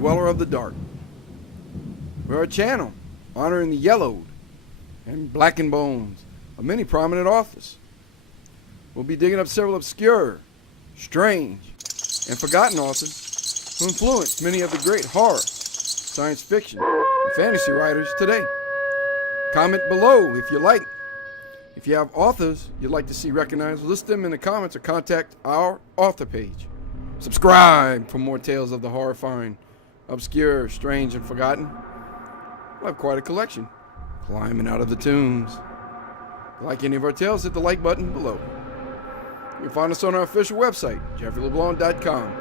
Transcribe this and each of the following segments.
Dweller of the Dark. We're a channel honoring the yellowed and blackened bones of many prominent authors. We'll be digging up several obscure, strange, and forgotten authors who influenced many of the great horror, science fiction, and fantasy writers today. Comment below if you like. If you have authors you'd like to see recognized, list them in the comments or contact our author page. Subscribe for more tales of the horrifying, obscure, strange, and forgotten. We'll have quite a collection. Climbing out of the tombs. If you like any of our tales, hit the like button below. You can find us on our official website, jeffreyleblanc.com.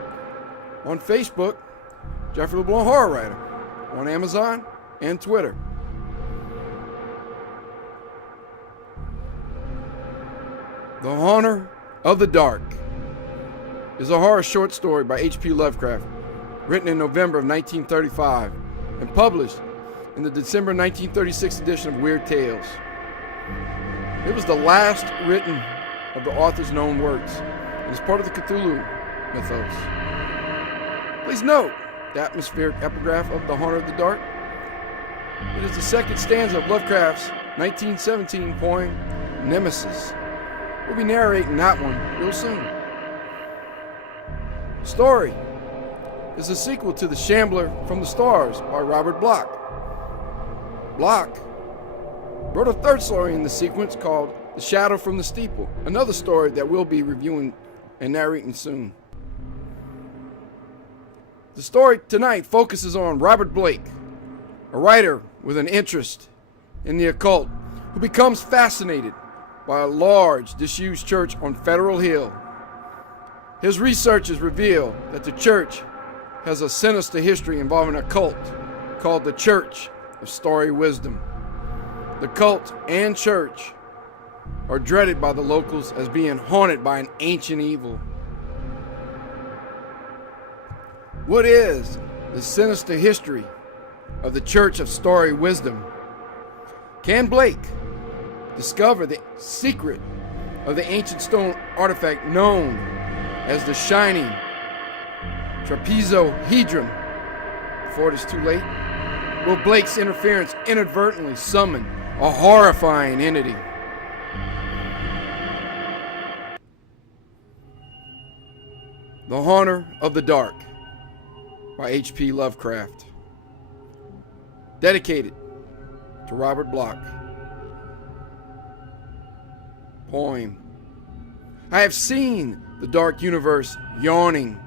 On Facebook, Jeffrey LeBlanc Horror Writer. On Amazon and Twitter. The Haunter of the Dark is a horror short story by H.P. Lovecraft, written in November of 1935 and published in the December 1936 edition of Weird Tales. It was the last written of the author's known works and is part of the Cthulhu Mythos. Please note the atmospheric epigraph of The Haunter of the Dark. It is the second stanza of Lovecraft's 1917 poem, Nemesis. We'll be narrating that one real soon. The story is a sequel to The Shambler from the Stars by Robert Bloch. Bloch wrote a third story in the sequence called The Shadow from the Steeple, another story that we'll be reviewing and narrating soon. The story tonight focuses on Robert Bloch, a writer with an interest in the occult who becomes fascinated by a large, disused church on Federal Hill. His researches reveal that the church has a sinister history involving a cult called the Church of Story Wisdom. The cult and church are dreaded by the locals as being haunted by an ancient evil. What is the sinister history of the Church of Story Wisdom? Can Bloch discover the secret of the ancient stone artifact known as the Shining Trapezohedron before it is too late? Will Bloch's interference inadvertently summon a horrifying entity? The Haunter of the Dark by H.P. Lovecraft. Dedicated to Robert Bloch. Poem. I have seen the dark universe yawning,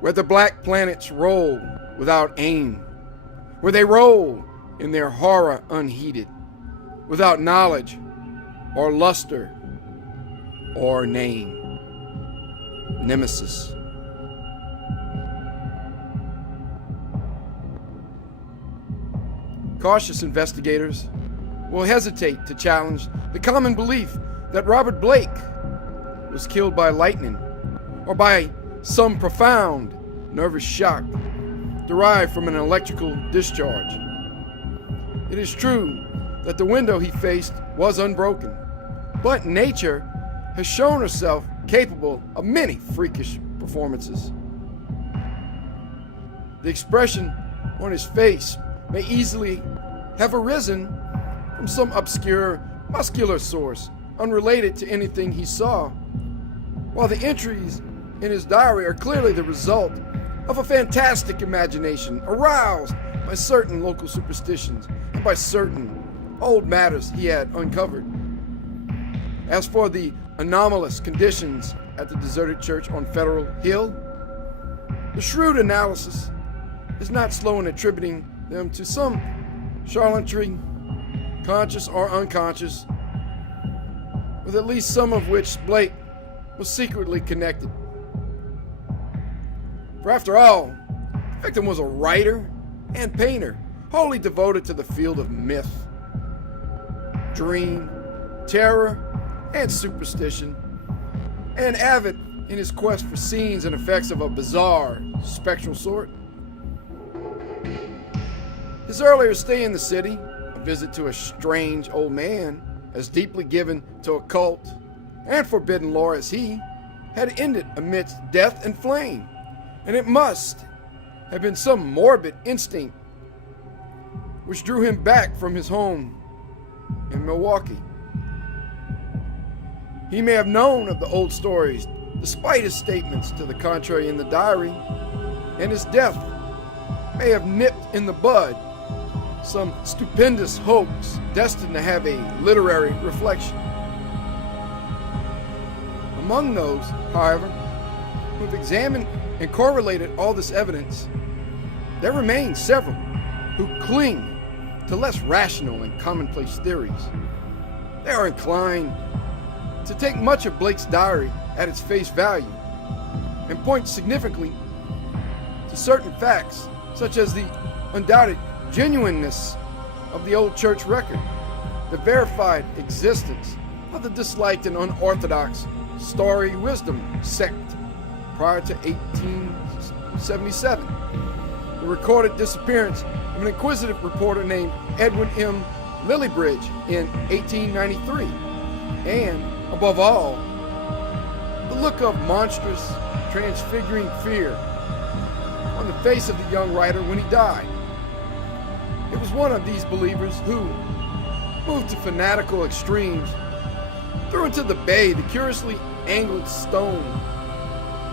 where the black planets roll without aim, where they roll in their horror unheeded, without knowledge or luster or name. Nemesis. Cautious investigators will hesitate to challenge the common belief that Robert Bloch was killed by lightning or by some profound nervous shock derived from an electrical discharge. It is true that the window he faced was unbroken, but nature has shown herself capable of many freakish performances. The expression on his face may easily have arisen from some obscure muscular source unrelated to anything he saw, while the entries in his diary are clearly the result of a fantastic imagination aroused by certain local superstitions and by certain old matters he had uncovered. As for the anomalous conditions at the deserted church on Federal Hill, the shrewd analysis is not slow in attributing them to some charlatanry, conscious or unconscious, with at least some of which Bloch was secretly connected. For after all, the victim was a writer and painter, wholly devoted to the field of myth, dream, terror, and superstition, and avid in his quest for scenes and effects of a bizarre, spectral sort. His earlier stay in the city, a visit to a strange old man as deeply given to occult and forbidden lore as he, had ended amidst death and flame, and it must have been some morbid instinct which drew him back from his home in Milwaukee. He may have known of the old stories, despite his statements to the contrary in the diary, and his death may have nipped in the bud some stupendous hoax destined to have a literary reflection. Among those, however, who have examined and correlated all this evidence, there remain several who cling to less rational and commonplace theories. They are inclined to take much of Blake's diary at its face value and point significantly to certain facts, such as the undoubted genuineness of the old church record, the verified existence of the disliked and unorthodox Starry Wisdom sect prior to 1877, the recorded disappearance of an inquisitive reporter named Edwin M. Lillibridge in 1893, and, above all, the look of monstrous, transfiguring fear on the face of the young writer when he died. It was one of these believers who, moved to fanatical extremes, threw into the bay the curiously angled stone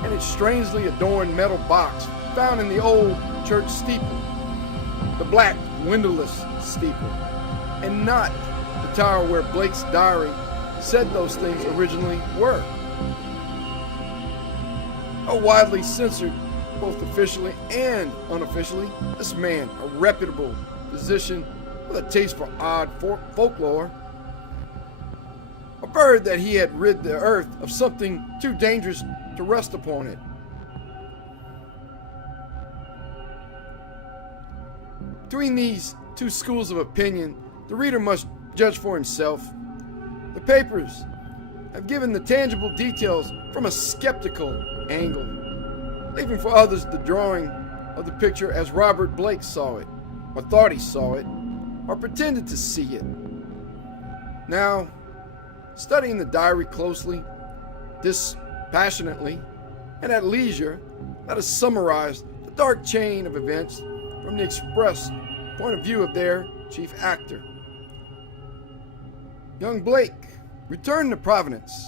and its strangely adorned metal box found in the old church steeple, the black windowless steeple, and not the tower where Blake's diary said those things originally were. A widely censored, both officially and unofficially, this man, a reputable physician with a taste for odd folklore, averred that he had rid the earth of something too dangerous to rest upon it. Between these two schools of opinion, the reader must judge for himself. The papers have given the tangible details from a skeptical angle, leaving for others the drawing of the picture as Robert Bloch saw it, or thought he saw it, or pretended to see it. Now, studying the diary closely, dispassionately, and at leisure, let us summarize the dark chain of events from the expressed point of view of their chief actor. Young Blake returned to Providence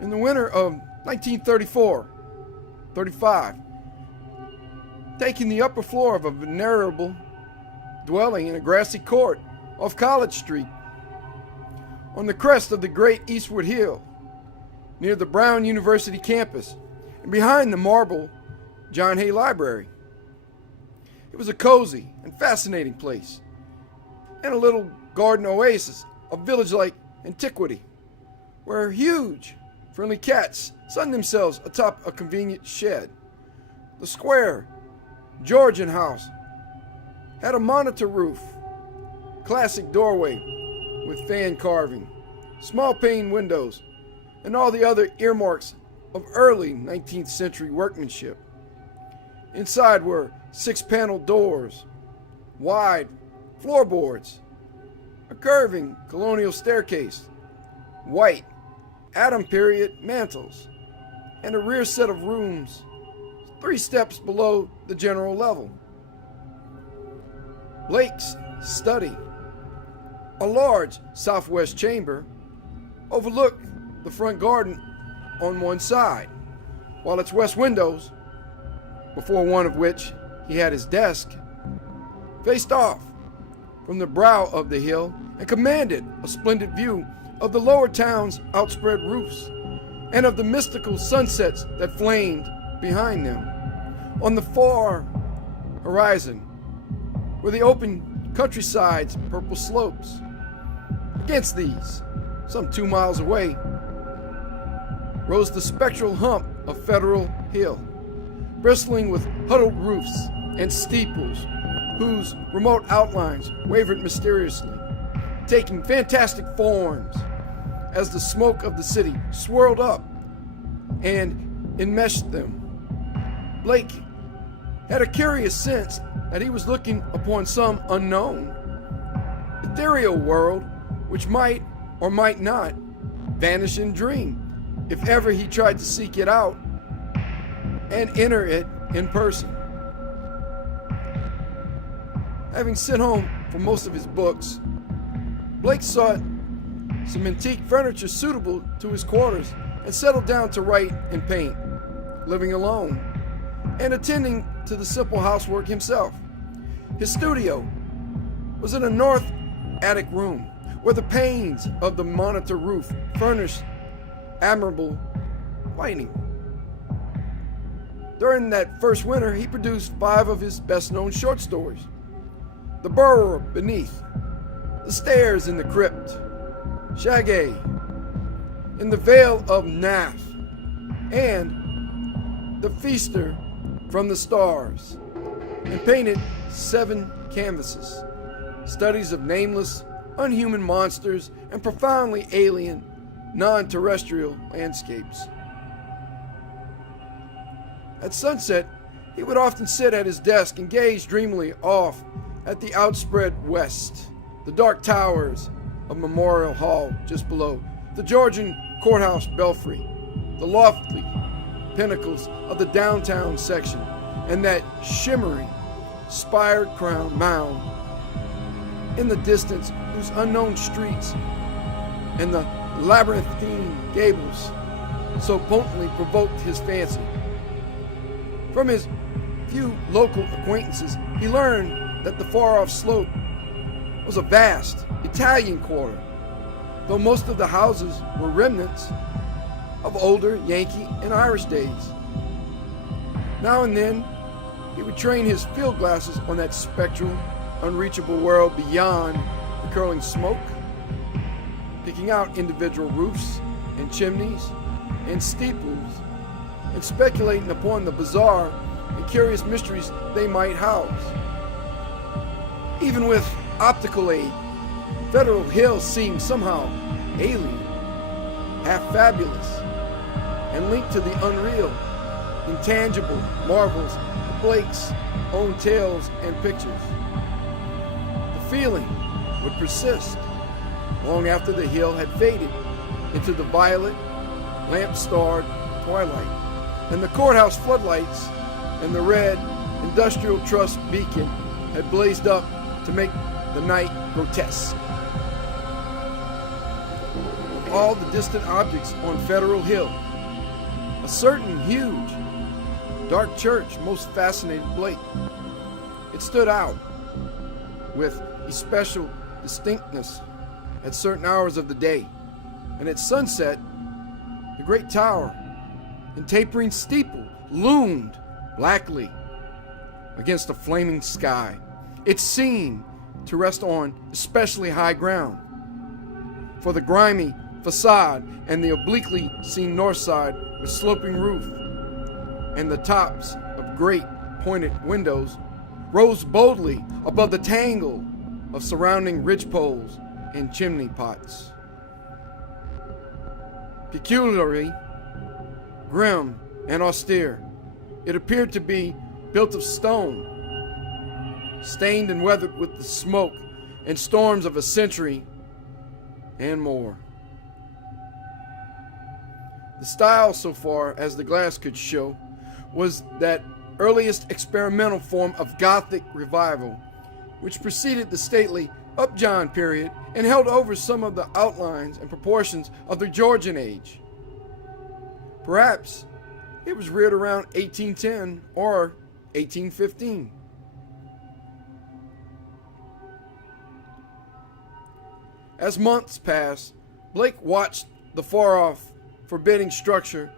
in the winter of 1934-35, taking the upper floor of a venerable dwelling in a grassy court off College Street, on the crest of the great Eastwood Hill, near the Brown University campus, and behind the marble John Hay Library. It was a cozy and fascinating place, and a little garden oasis of village-like antiquity, where huge, friendly cats sunned themselves atop a convenient shed. The square Georgian house had a monitor roof, classic doorway with fan carving, small pane windows, and all the other earmarks of early 19th century workmanship. Inside were 6-paneled doors, wide floorboards, a curving colonial staircase, white Adam period mantels, and a rear set of rooms 3 steps below the general level. Blake's study, a large southwest chamber, overlooked the front garden on one side, while its west windows, before one of which he had his desk, faced off from the brow of the hill and commanded a splendid view of the lower town's outspread roofs and of the mystical sunsets that flamed behind them. On the far horizon were the open countryside's purple slopes. Against these, some 2 miles away, rose the spectral hump of Federal Hill, bristling with huddled roofs and steeples whose remote outlines wavered mysteriously, taking fantastic forms as the smoke of the city swirled up and enmeshed them. Blake had a curious sense that he was looking upon some unknown, ethereal world which might or might not vanish in dream if ever he tried to seek it out and enter it in person. Having sent home for most of his books, Blake sought some antique furniture suitable to his quarters and settled down to write and paint, living alone and attending to the simple housework himself. His studio was in a north attic room where the panes of the monitor roof furnished admirable lighting. During that first winter, he produced 5 of his best-known short stories: The Burrower Beneath, The Stairs in the Crypt, Shaggy, In the Vale of Nath, and The Feaster from the Stars, and painted 7 canvases, studies of nameless, unhuman monsters and profoundly alien, non-terrestrial landscapes. At sunset, he would often sit at his desk and gaze dreamily off at the outspread west, the dark towers of Memorial Hall just below, the Georgian courthouse belfry, the lofty pinnacles of the downtown section, and that shimmering, spired-crowned mound in the distance whose unknown streets and the labyrinthine gables so potently provoked his fancy. From his few local acquaintances, he learned that the far-off slope was a vast Italian quarter, though most of the houses were remnants of older Yankee and Irish days. Now and then, he would train his field glasses on that spectral, unreachable world beyond the curling smoke, picking out individual roofs and chimneys and steeples, and speculating upon the bizarre and curious mysteries they might house. Even with optical aid, Federal Hill seemed somehow alien, half fabulous, and linked to the unreal, intangible marvels of Blake's own tales and pictures. The feeling would persist long after the hill had faded into the violet, lamp-starred twilight, and the courthouse floodlights and the red Industrial Trust beacon had blazed up to make the night grotesque. Of all the distant objects on Federal Hill, a certain huge, dark church most fascinated Blake. It stood out with especial distinctness at certain hours of the day, and at sunset, the great tower and tapering steeple loomed blackly against the flaming sky. It seemed to rest on especially high ground, for the grimy facade and the obliquely seen north side with sloping roof and the tops of great pointed windows rose boldly above the tangle of surrounding ridgepoles and chimney pots. Peculiarly grim and austere, it appeared to be built of stone, stained and weathered with the smoke and storms of a century and more. The style, so far as the glass could show, was that earliest experimental form of Gothic revival, which preceded the stately Upjohn period and held over some of the outlines and proportions of the Georgian age. Perhaps it was reared around 1810 or 1815. As months passed, Blake watched the far-off, forbidding structure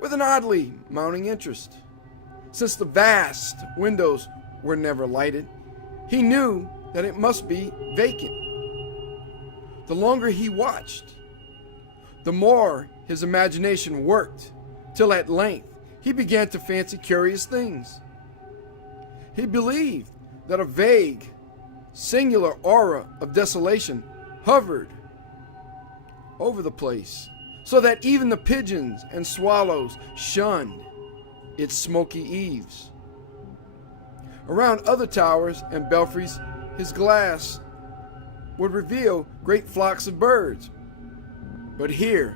with an oddly mounting interest. Since the vast windows were never lighted, he knew that it must be vacant. The longer he watched, the more his imagination worked, till at length he began to fancy curious things. He believed that a vague, singular aura of desolation hovered over the place, so that even the pigeons and swallows shunned its smoky eaves. Around other towers and belfries, his glass would reveal great flocks of birds, but here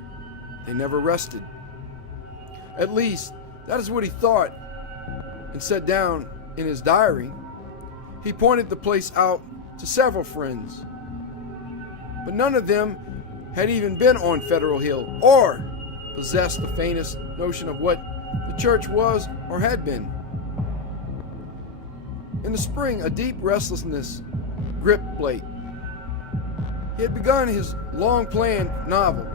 they never rested. At least, that is what he thought and set down in his diary. He pointed the place out to several friends, but none of them had even been on Federal Hill or possessed the faintest notion of what the church was or had been. In the spring, a deep restlessness gripped Blake. He had begun his long-planned novel,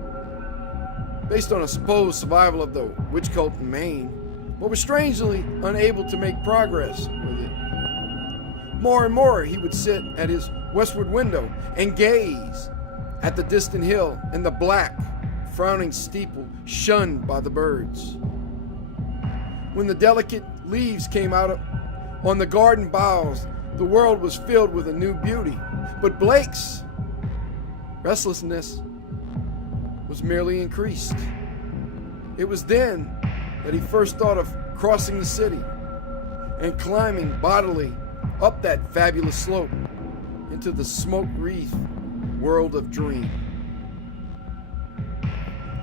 based on a supposed survival of the witch cult in Maine, but was strangely unable to make progress with it. More and more, he would sit at his westward window and gaze at the distant hill and the black, frowning steeple shunned by the birds. When the delicate leaves came out on the garden boughs, the world was filled with a new beauty. But Blake's restlessness was merely increased. It was then that he first thought of crossing the city and climbing bodily up that fabulous slope into the smoke-wreathed world of dream.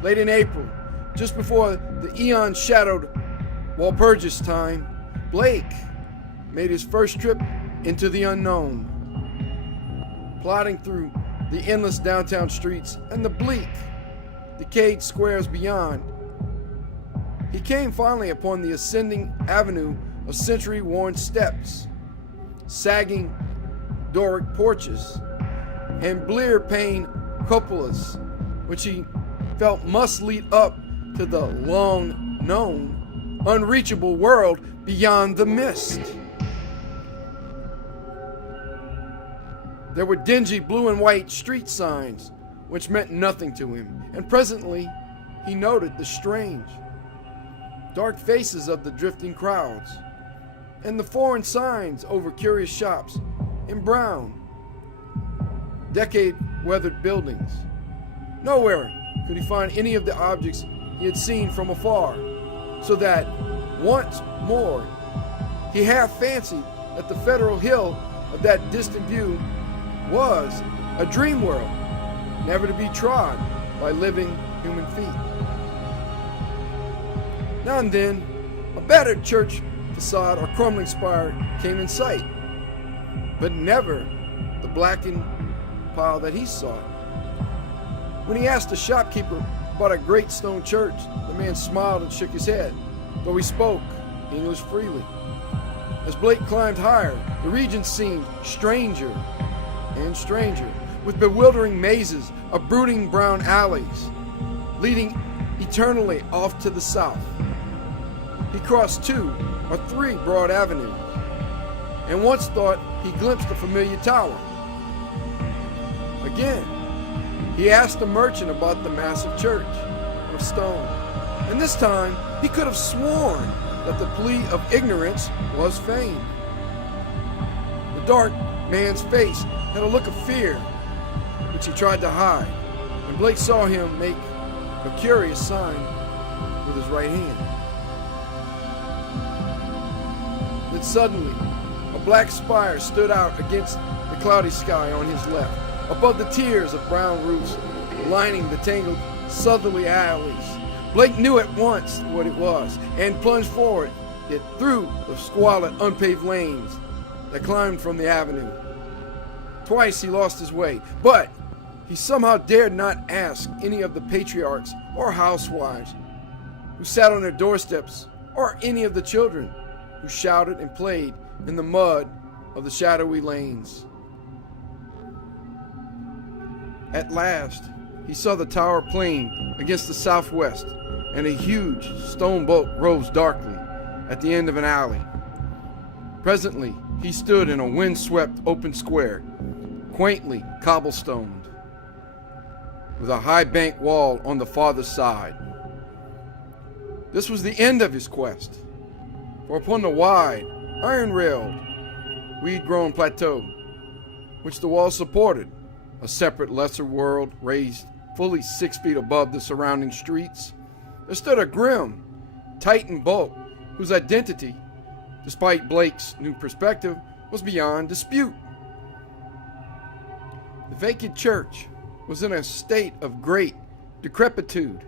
Late in April, just before the eon-shadowed Walpurgis time, Blake made his first trip into the unknown, plodding through the endless downtown streets and the bleak, decayed squares beyond. He came finally upon the ascending avenue of century-worn steps, sagging Doric porches, and blear-paned cupolas, which he felt must lead up to the long-known, unreachable world beyond the mist. There were dingy blue and white street signs, which meant nothing to him, and presently he noted the strange, dark faces of the drifting crowds, and the foreign signs over curious shops in brown, decade-weathered buildings. Nowhere could he find any of the objects he had seen from afar, so that once more he half fancied that the Federal Hill of that distant view was a dream world, never to be trod by living human feet. Now and then, a battered church facade or crumbling spire came in sight, but never the blackened pile that he sought. When he asked the shopkeeper about a great stone church, the man smiled and shook his head, though he spoke English freely. As Blake climbed higher, the region seemed stranger and stranger, with bewildering mazes of brooding brown alleys leading eternally off to the south. He crossed 2 or 3 broad avenues, and once thought he glimpsed a familiar tower. Again, he asked the merchant about the massive church of stone, and this time he could have sworn that the plea of ignorance was feigned. The dark man's face had a look of fear, which he tried to hide, and Blake saw him make a curious sign with his right hand. Then suddenly, a black spire stood out against the cloudy sky on his left, above the tiers of brown roofs lining the tangled southerly alleys. Blake knew at once what it was, and plunged forward it through the squalid, unpaved lanes that climbed from the avenue. Twice he lost his way, but he somehow dared not ask any of the patriarchs or housewives who sat on their doorsteps, or any of the children who shouted and played in the mud of the shadowy lanes. At last, he saw the tower plain against the southwest, and a huge stone boat rose darkly at the end of an alley. Presently, he stood in a wind-swept open square, quaintly cobblestoned, with a high bank wall on the farther side. This was the end of his quest, for upon the wide, iron-railed, weed-grown plateau, which the wall supported, a separate lesser world raised fully 6 feet above the surrounding streets, there stood a grim, Titan bulk whose identity, despite Blake's new perspective, was beyond dispute. The vacant church was in a state of great decrepitude.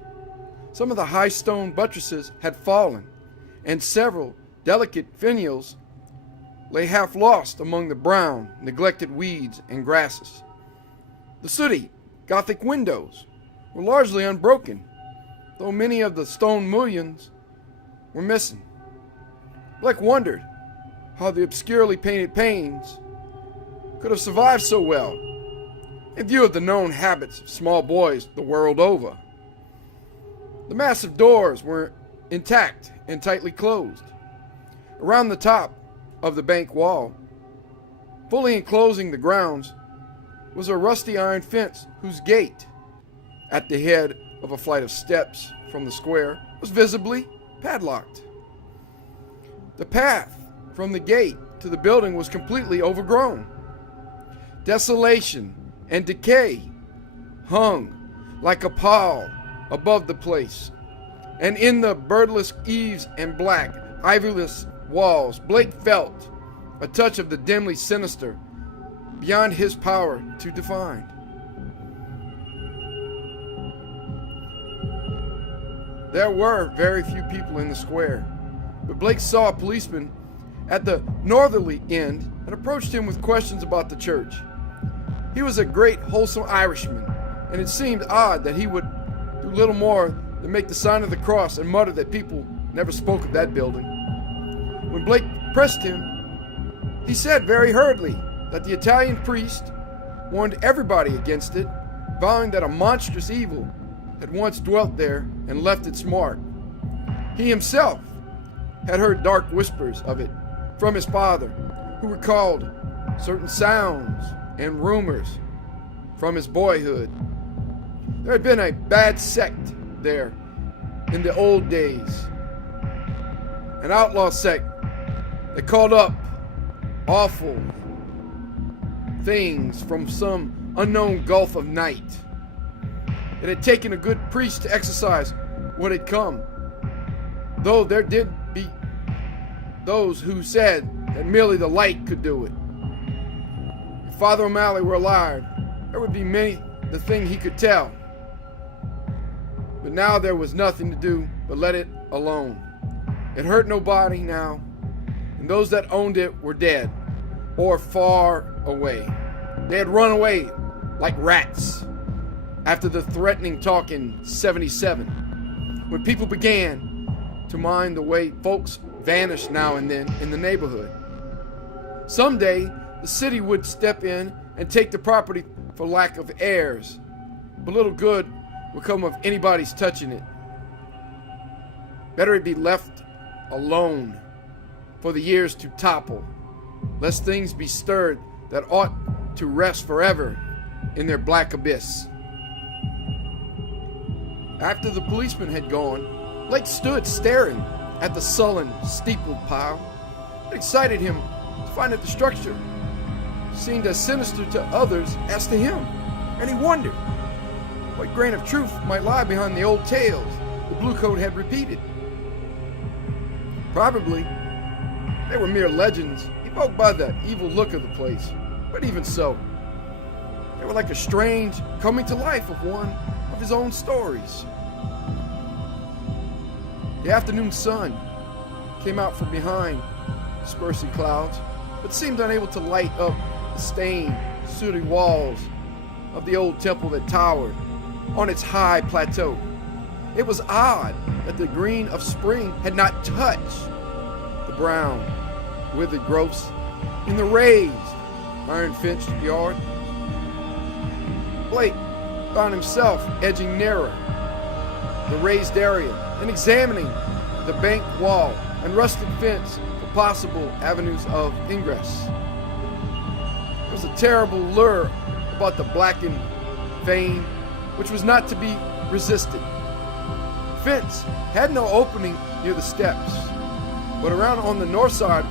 Some of the high stone buttresses had fallen, and several delicate finials lay half lost among the brown, neglected weeds and grasses. The sooty, Gothic windows were largely unbroken, though many of the stone mullions were missing. Blake wondered how the obscurely painted panes could have survived so well, in view of the known habits of small boys the world over. The massive doors were intact and tightly closed. Around the top of the bank wall, fully enclosing the grounds, was a rusty iron fence whose gate, at the head of a flight of steps from the square, was visibly padlocked. The path from the gate to the building was completely overgrown. Desolation and decay hung like a pall above the place, and in the birdless eaves and black, ivoryless walls, Blake felt a touch of the dimly sinister beyond his power to define. There were very few people in the square, but Blake saw a policeman at the northerly end and approached him with questions about the church. He was a great, wholesome Irishman, and it seemed odd that he would do little more than make the sign of the cross and mutter that people never spoke of that building. When Blake pressed him, he said very hurriedly that the Italian priest warned everybody against it, vowing that a monstrous evil had once dwelt there and left its mark. He himself had heard dark whispers of it from his father, who recalled certain sounds and rumors from his boyhood. There had been a bad sect there in the old days, an outlaw sect that called up awful things from some unknown gulf of night. It had taken a good priest to exorcise what had come, though there did be those who said that merely the light could do it. If Father O'Malley were alive, there would be many the thing he could tell. But now there was nothing to do but let it alone. It hurt nobody now, and those that owned it were dead or far away. They had run away like rats after the threatening talk in '77, when people began to mind the way folks vanished now and then in the neighborhood. Someday, the city would step in and take the property for lack of heirs, but little good would come of anybody's touching it. Better it be left alone for the years to topple, lest things be stirred that ought to rest forever in their black abyss. After the policeman had gone, Blake stood staring at the sullen, steepled pile. It excited him to find that the structure seemed as sinister to others as to him, and he wondered what grain of truth might lie behind the old tales the bluecoat had repeated. Probably they were mere legends evoked by the evil look of the place, but even so, they were like a strange coming to life of one of his own stories. The afternoon sun came out from behind dispersed clouds, but seemed unable to light up the stained, sooty walls of the old temple that towered on its high plateau. It was odd that the green of spring had not touched the brown, withered growths in the raised, iron-fenced yard. Blake found himself edging nearer the raised area and examining the bank wall and rusted fence for possible avenues of ingress. There was a terrible lure about the blackened vein which was not to be resisted. The fence had no opening near the steps, but around on the north side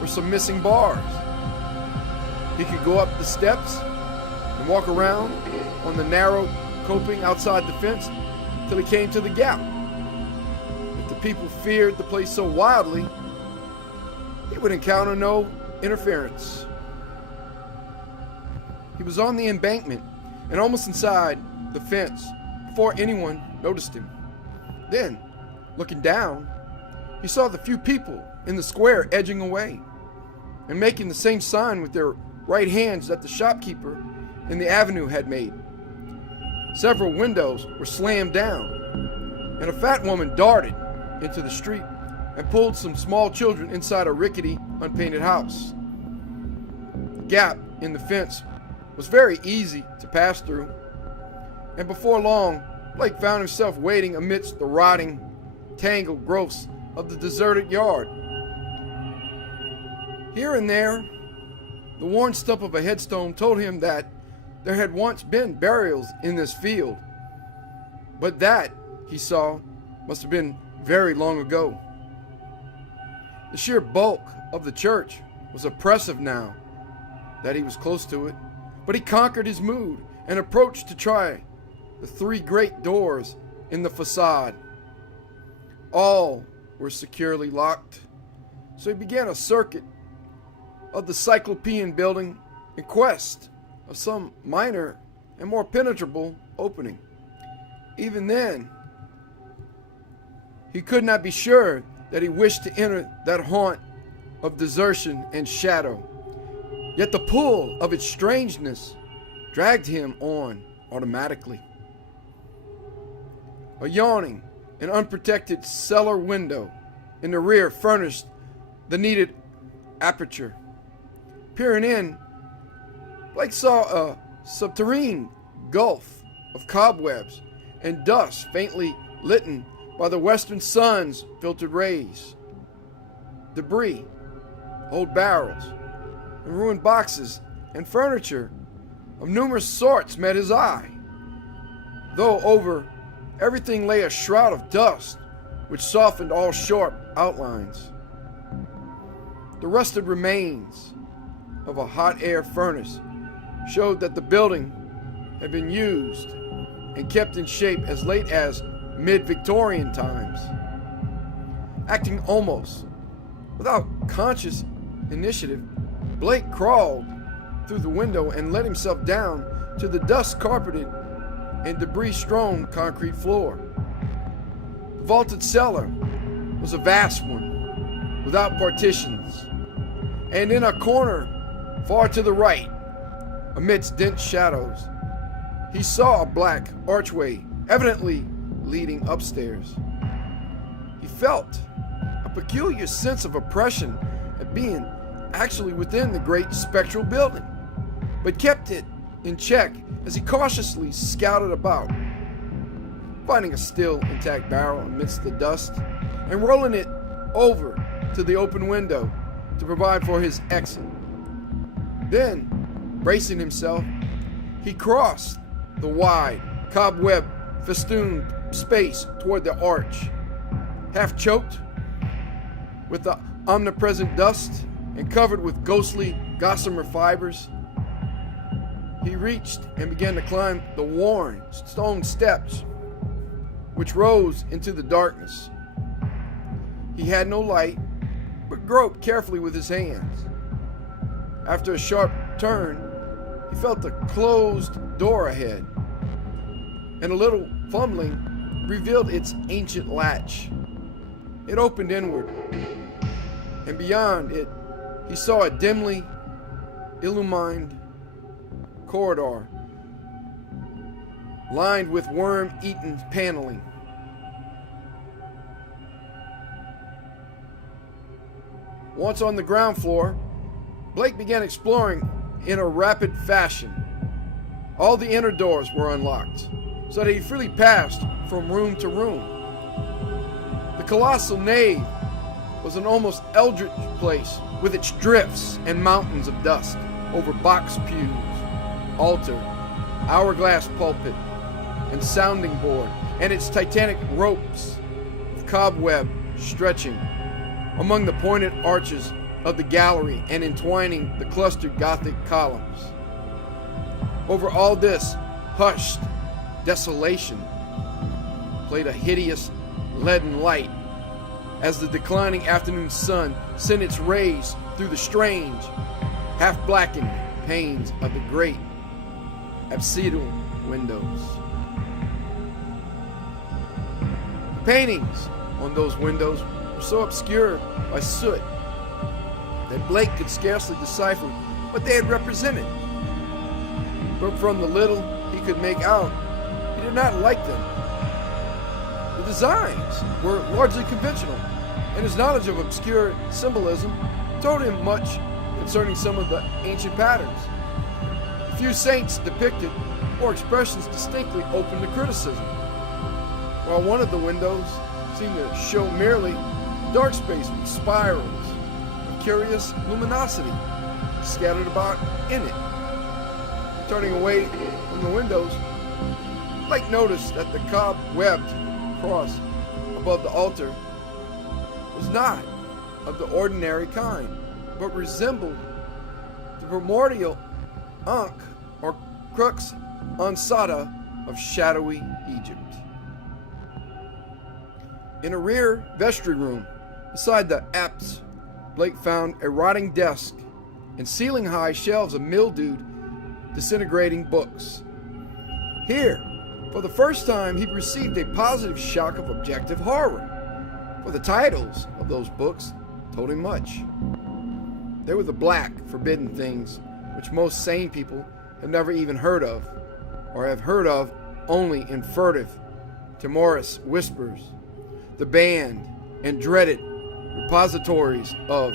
were some missing bars. He could go up the steps and walk around on the narrow coping outside the fence till he came to the gap. If the people feared the place so wildly, he would encounter no interference. He was on the embankment and almost inside the fence before anyone noticed him. Then, looking down, he saw the few people in the square edging away. and making the same sign with their right hands that the shopkeeper in the avenue had made. Several windows were slammed down, and a fat woman darted into the street and pulled some small children inside a rickety, unpainted house. The gap in the fence was very easy to pass through, and before long, Blake found himself waiting amidst the rotting, tangled growths of the deserted yard. Here and there, the worn stump of a headstone told him that there had once been burials in this field, but that, he saw, must have been very long ago. The sheer bulk of the church was oppressive now that he was close to it, but he conquered his mood and approached to try the three great doors in the facade. All were securely locked, so he began a circuit of the Cyclopean building in quest of some minor and more penetrable opening. Even then, he could not be sure that he wished to enter that haunt of desertion and shadow. Yet the pull of its strangeness dragged him on automatically. A yawning and unprotected cellar window in the rear furnished the needed aperture. Peering in, Blake saw a subterranean gulf of cobwebs and dust faintly lit by the western sun's filtered rays. Debris, old barrels, and ruined boxes and furniture of numerous sorts met his eye, though over everything lay a shroud of dust which softened all sharp outlines. The rusted remains of a hot air furnace showed that the building had been used and kept in shape as late as mid-Victorian times. Acting almost without conscious initiative, Blake crawled through the window and let himself down to the dust-carpeted and debris-strewn concrete floor. The vaulted cellar was a vast one, without partitions, and in a corner far to the right, amidst dense shadows, he saw a black archway, evidently leading upstairs. He felt a peculiar sense of oppression at being actually within the great spectral building, but kept it in check as he cautiously scouted about, finding a still intact barrel amidst the dust and rolling it over to the open window to provide for his exit. Then, bracing himself, he crossed the wide, cobweb-festooned space toward the arch. Half choked with the omnipresent dust and covered with ghostly gossamer fibers, he reached and began to climb the worn stone steps which rose into the darkness. He had no light, but groped carefully with his hands. After a sharp turn, he felt a closed door ahead, and a little fumbling revealed its ancient latch. It opened inward, and beyond it, he saw a dimly illumined corridor lined with worm-eaten paneling. Once on the ground floor, Blake began exploring in a rapid fashion. All the inner doors were unlocked, so that he freely passed from room to room. The colossal nave was an almost eldritch place with its drifts and mountains of dust over box pews, altar, hourglass pulpit, and sounding board, and its titanic ropes of cobweb stretching among the pointed arches of the gallery and entwining the clustered Gothic columns. Over all this hushed desolation played a hideous leaden light as the declining afternoon sun sent its rays through the strange, half-blackened panes of the great apsidal windows. The paintings on those windows were so obscured by soot that Blake could scarcely decipher what they had represented. But from the little he could make out, he did not like them. The designs were largely conventional, and his knowledge of obscure symbolism told him much concerning some of the ancient patterns. The few saints depicted or expressions distinctly open to criticism, while one of the windows seemed to show merely dark space with spirals of curious luminosity scattered about in it. Turning away from the windows, Blake noticed that the cobwebbed cross above the altar was not of the ordinary kind, but resembled the primordial ankh or crux ansata of shadowy Egypt. In a rear vestry room, beside the apse, Blake found a rotting desk and ceiling-high shelves of mildewed, disintegrating books. Here, for the first time, he received a positive shock of objective horror, for the titles of those books told him much. They were the black, forbidden things which most sane people have never even heard of, or have heard of only in furtive, timorous whispers, the banned and dreaded repositories of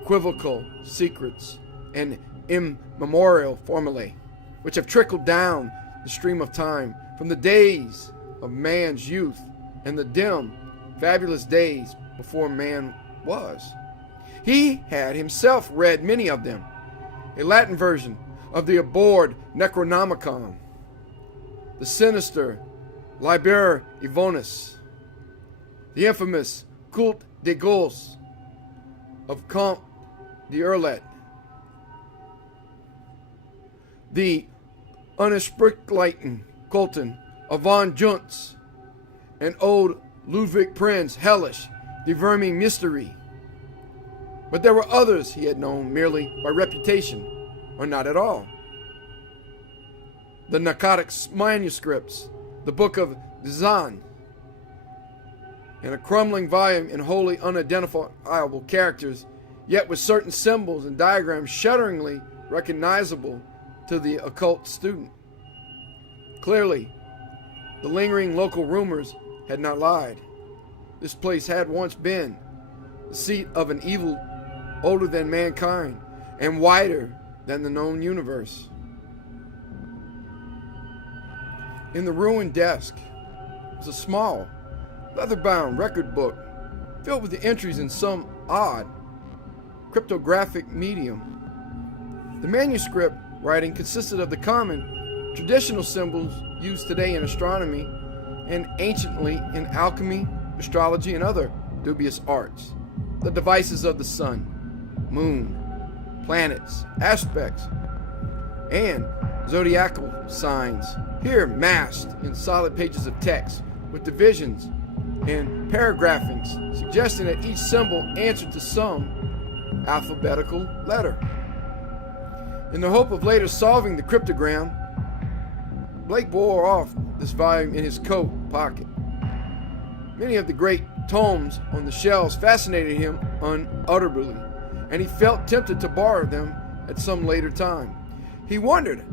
equivocal secrets and immemorial formulae, which have trickled down the stream of time from the days of man's youth and the dim, fabulous days before man was. He had himself read many of them, a Latin version of the abhorred Necronomicon, the sinister Liber Evonis, the infamous Culte des Gauls of Comte d'Erlet, the unsprinkleiten Kulten of von Junts, and old Ludwig Prinz Hellish, the Verming Mystery. But there were others he had known merely by reputation, or not at all. The narcotic manuscripts, the Book of Dzan, and a crumbling volume in wholly unidentifiable characters, yet with certain symbols and diagrams shudderingly recognizable to the occult student. Clearly, the lingering local rumors had not lied. This place had once been the seat of an evil older than mankind and wider than the known universe. In the ruined desk was a small, leather-bound record book filled with the entries in some odd, cryptographic medium. The manuscript writing consisted of the common, traditional symbols used today in astronomy and anciently in alchemy, astrology, and other dubious arts. The devices of the sun, moon, planets, aspects, and zodiacal signs, here massed in solid pages of text with divisions and paragraphings suggesting that each symbol answered to some alphabetical letter. In the hope of later solving the cryptogram, Blake bore off this volume in his coat pocket. Many of the great tomes on the shelves fascinated him unutterably, and he felt tempted to borrow them at some later time. He wondered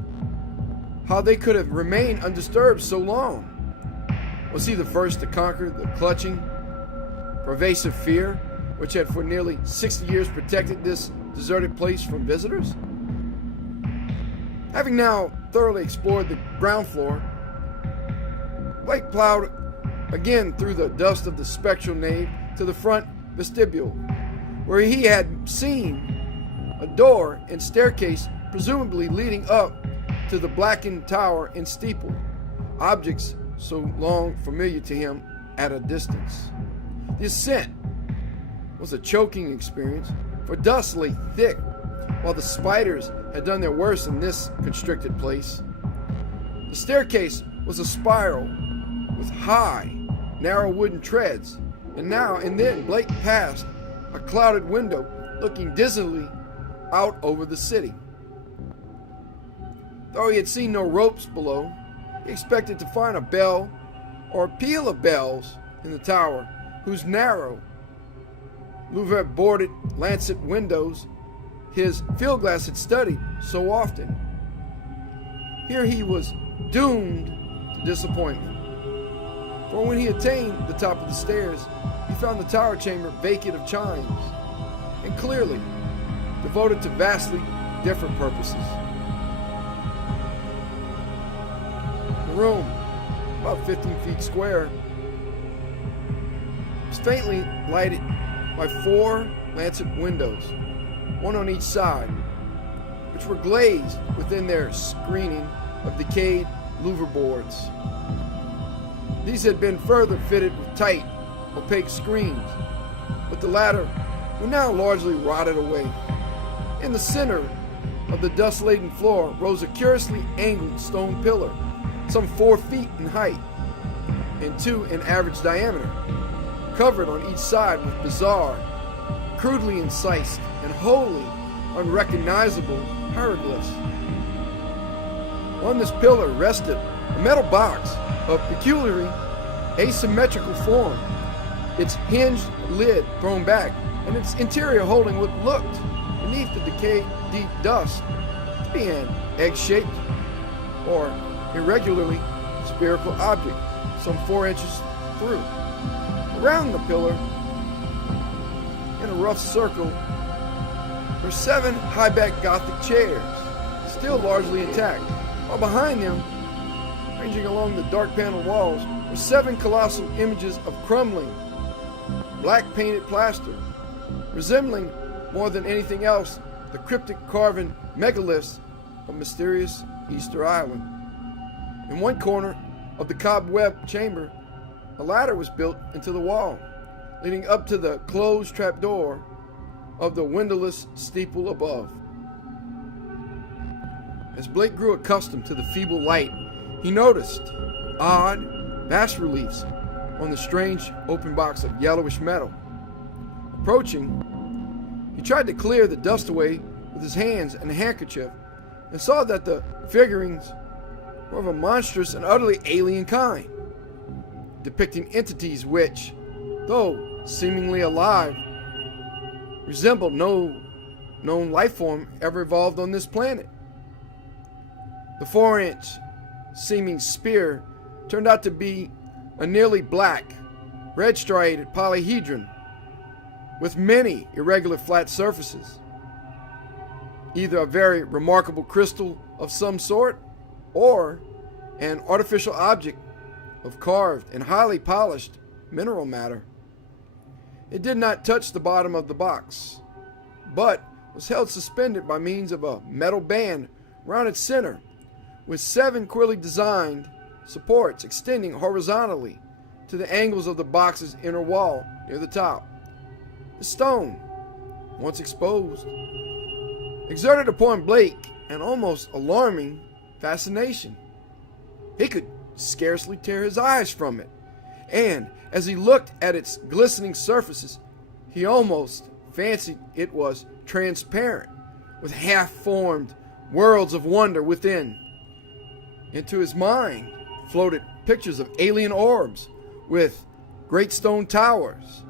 how they could have remained undisturbed so long. Was he the first to conquer the clutching, pervasive fear which had for nearly 60 years protected this deserted place from visitors? Having now thoroughly explored the ground floor, Blake plowed again through the dust of the spectral nave to the front vestibule, where he had seen a door and staircase presumably leading up to the blackened tower and steeple, objects so long familiar to him at a distance. The ascent was a choking experience, for dust lay thick, while the spiders had done their worst in this constricted place. The staircase was a spiral with high, narrow wooden treads, and now and then Blake passed a clouded window looking dizzily out over the city. Though he had seen no ropes below, he expected to find a bell or a peal of bells in the tower, whose narrow, louvered boarded lancet windows his field glass had studied so often. Here he was doomed to disappointment. For when he attained the top of the stairs, he found the tower chamber vacant of chimes, and clearly devoted to vastly different purposes. The room, about 15 feet square, was faintly lighted by 4 lancet windows, one on each side, which were glazed within their screening of decayed louver boards. These had been further fitted with tight, opaque screens, but the latter were now largely rotted away. In the center of the dust-laden floor rose a curiously angled stone pillar, some 4 feet in height and 2 in average diameter, covered on each side with bizarre, crudely incised, and wholly unrecognizable hieroglyphs. On this pillar rested a metal box of peculiarly asymmetrical form, its hinged lid thrown back, and its interior holding what looked, beneath the decayed deep dust, to be an egg-shaped or irregularly spherical object, some 4 inches through. Around the pillar, in a rough circle, were 7 high-backed Gothic chairs, still largely intact, while behind them, ranging along the dark-paneled walls, were 7 colossal images of crumbling, black-painted plaster, resembling more than anything else the cryptic carven megaliths of mysterious Easter Island. In one corner of the cobweb chamber, a ladder was built into the wall, leading up to the closed trapdoor of the windowless steeple above. As Blake grew accustomed to the feeble light, he noticed odd bas-reliefs on the strange open box of yellowish metal. Approaching, he tried to clear the dust away with his hands and a handkerchief, and saw that the figurines were of a monstrous and utterly alien kind, depicting entities which, though seemingly alive, resembled no known life form ever evolved on this planet. The 4-inch seeming spear turned out to be a nearly black, red-striated polyhedron with many irregular flat surfaces, either a very remarkable crystal of some sort or an artificial object of carved and highly polished mineral matter. It did not touch the bottom of the box, but was held suspended by means of a metal band round its center, with 7 queerly designed supports extending horizontally to the angles of the box's inner wall near the top. The stone, once exposed, exerted upon Blake an almost alarming fascination. He could scarcely tear his eyes from it, and as he looked at its glistening surfaces, he almost fancied it was transparent, with half-formed worlds of wonder within. Into his mind floated pictures of alien orbs with great stone towers,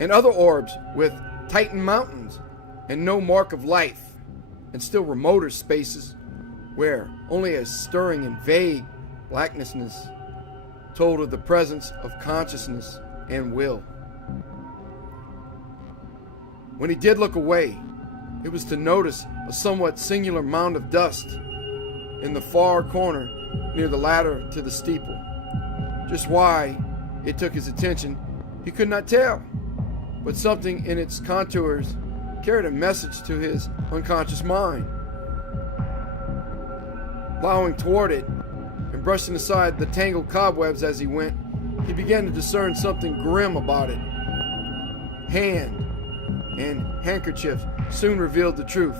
and other orbs with Titan mountains and no mark of life, and still remoter spaces where only a stirring and vague blackness told of the presence of consciousness and will. When he did look away, it was to notice a somewhat singular mound of dust in the far corner near the ladder to the steeple. Just why it took his attention, he could not tell, but something in its contours carried a message to his unconscious mind. Plowing toward it and brushing aside the tangled cobwebs as he went, he began to discern something grim about it. Hand and handkerchief soon revealed the truth,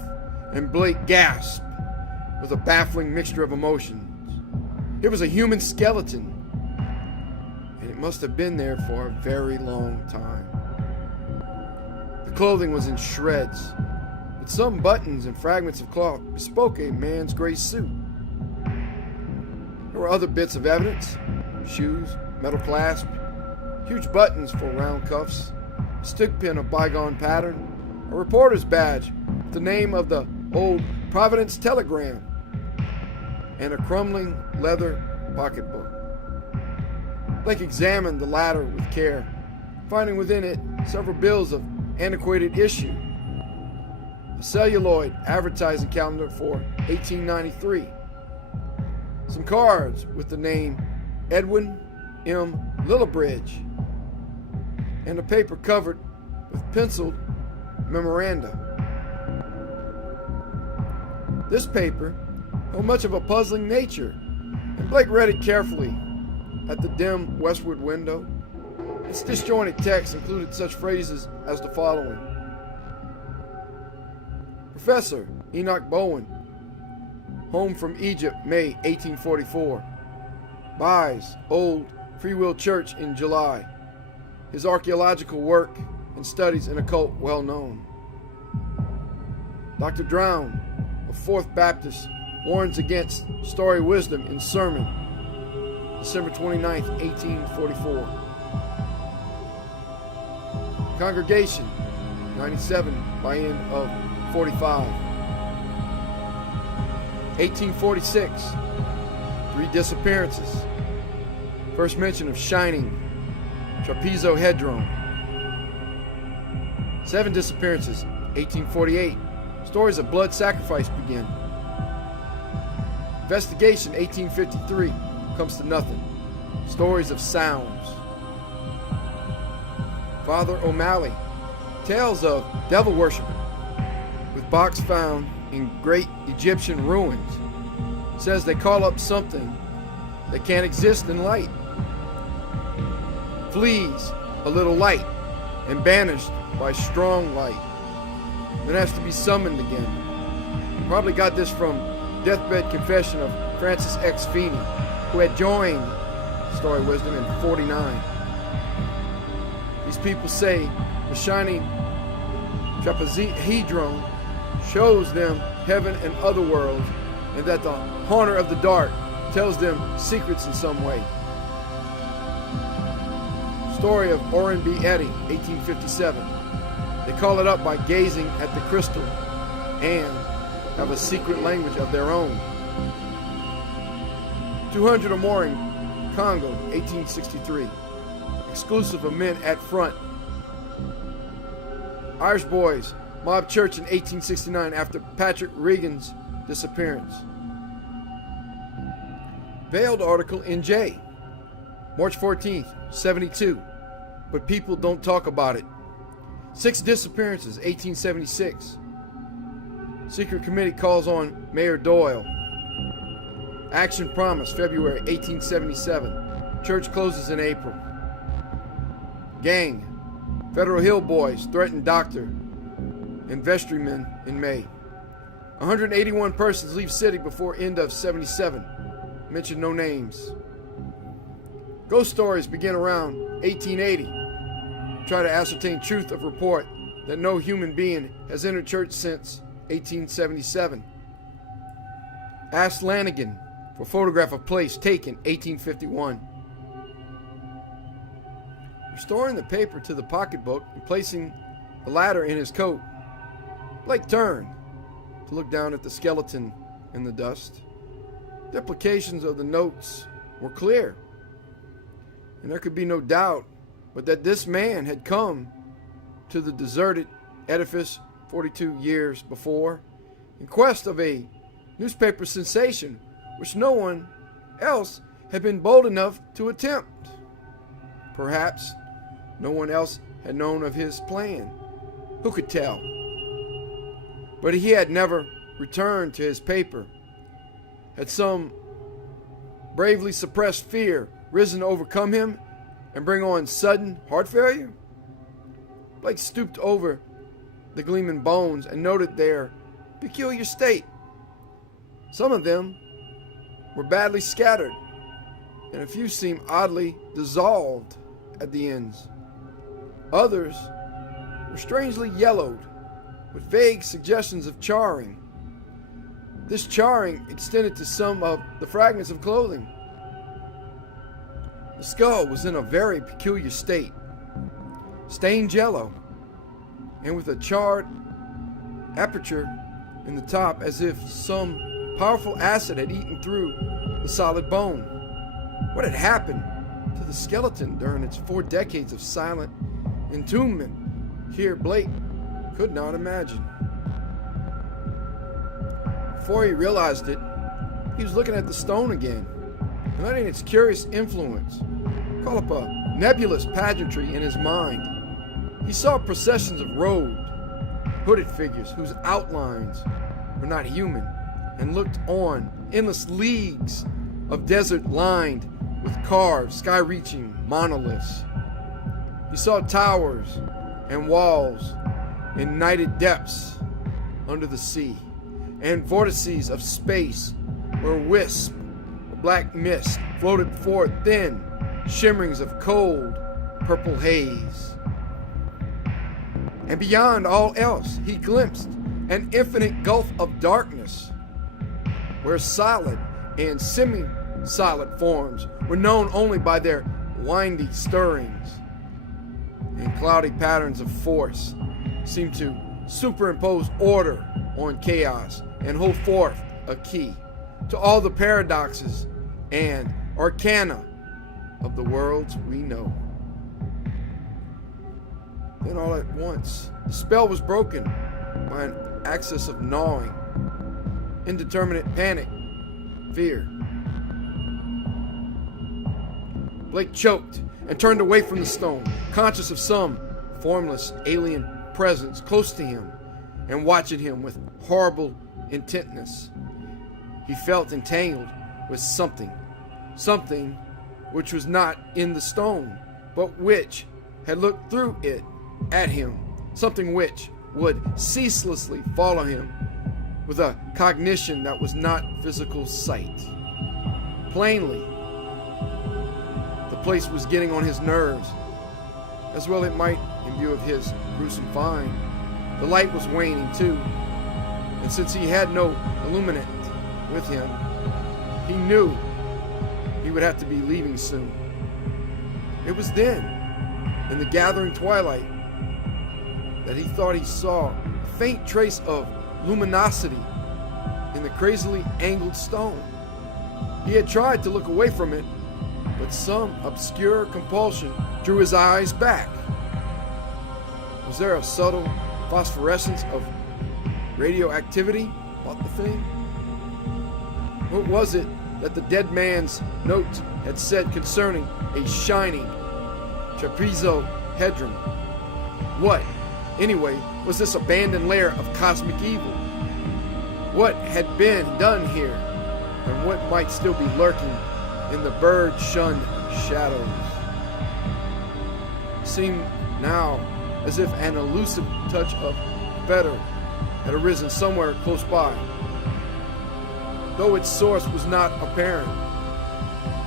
and Blake gasped with a baffling mixture of emotions. It was a human skeleton, and it must have been there for a very long time. The clothing was in shreds, but some buttons and fragments of cloth bespoke a man's gray suit. There were other bits of evidence: shoes, metal clasp, huge buttons for round cuffs, a stick pin of bygone pattern, a reporter's badge with the name of the old Providence Telegram, and a crumbling leather pocketbook. Blake examined the latter with care, finding within it several bills of antiquated issue, a celluloid advertising calendar for 1893, some cards with the name Edwin M. Lillibridge, and a paper covered with penciled memoranda. This paper held much of a puzzling nature, and Blake read it carefully at the dim westward window. Its disjointed text included such phrases as the following: Professor Enoch Bowen, home from Egypt, May 1844. Buys Old Free Will Church in July. His archaeological work and studies in occult well known. Dr. Drown of Fourth Baptist warns against story wisdom in sermon, December 29, 1844. Congregation, 97 by end of 45. 1846, 3 disappearances. First mention of shining trapezohedron. 7 disappearances, 1848. Stories of blood sacrifice begin. Investigation, 1853. Comes to nothing. Stories of sounds. Father O'Malley. Tales of devil worshiping, with box found in great Egyptian ruins. Says they call up something that can't exist in light. Flees a little light and banished by strong light. Then has to be summoned again. Probably got this from Deathbed Confession of Francis X. Feeney, who had joined Story Wisdom in 49. These people say the shining trapezohedron shows them heaven and other worlds, and that the haunter of the dark tells them secrets in some way. Story of Orrin B. Eddy, 1857. They call it up by gazing at the crystal and have a secret language of their own. 200 or more in Congo, 1863. Exclusive of men at front. Irish boys mob church in 1869 after Patrick Regan's disappearance. Veiled article in J, March 14th, 72. But people don't talk about it. 6 disappearances, 1876. Secret committee calls on Mayor Doyle. Action promised, February 1877. Church closes in April. Gang. Federal Hill boys threaten doctor and vestrymen in May. 181 persons leave city before end of 77. Mention no names. Ghost stories begin around 1880. Try to ascertain truth of report that no human being has entered church since 1877. Ask Lanigan for photograph of place taken 1851. Restoring the paper to the pocketbook and placing the latter in his coat, Blake turned to look down at the skeleton in the dust. The implications of the notes were clear, and there could be no doubt but that this man had come to the deserted edifice 42 years before in quest of a newspaper sensation which no one else had been bold enough to attempt. Perhaps no one else had known of his plan. Who could tell? But he had never returned to his paper. Had some bravely suppressed fear risen to overcome him and bring on sudden heart failure? Blake stooped over the gleaming bones and noted their peculiar state. Some of them were badly scattered, and a few seemed oddly dissolved at the ends. Others were strangely yellowed, with vague suggestions of charring. This charring extended to some of the fragments of clothing. The skull was in a very peculiar state. stained yellow, and with a charred aperture in the top, as if some powerful acid had eaten through the solid bone. What had happened to the skeleton during its 4 decades of silent entombment? Here, Blake could not imagine. Before he realized it, he was looking at the stone again, and letting its curious influence call up a nebulous pageantry in his mind. He saw processions of robed, hooded figures whose outlines were not human, and looked on endless leagues of desert lined with carved, sky-reaching monoliths. He saw towers and walls in nighted depths under the sea, and vortices of space where wisps of black mist floated forth thin shimmerings of cold purple haze. And beyond all else, he glimpsed an infinite gulf of darkness, where solid and semi-solid forms were known only by their windy stirrings, and cloudy patterns of force seemed to superimpose order on chaos and hold forth a key to all the paradoxes and arcana of the worlds we know. Then all at once, the spell was broken by an access of gnawing, indeterminate panic, fear. Blake choked and turned away from the stone, conscious of some formless alien presence close to him and watching him with horrible intentness. He felt entangled with something which was not in the stone, but which had looked through it at him, something which would ceaselessly follow him with a cognition that was not physical sight. Plainly, the place was getting on his nerves, as well it might in view of his gruesome find. The light was waning too, and since he had no illuminant with him, he knew he would have to be leaving soon. It was then, in the gathering twilight, that he thought he saw a faint trace of luminosity in the crazily angled stone. He had tried to look away from it, but some obscure compulsion drew his eyes back. Was there a subtle phosphorescence of radioactivity about the thing? What was it that the dead man's note had said concerning a shining trapezohedron? What, anyway, was this abandoned lair of cosmic evil? What had been done here, and what might still be lurking in the bird-shunned shadows? It seemed now as if an elusive touch of better had arisen somewhere close by, though its source was not apparent.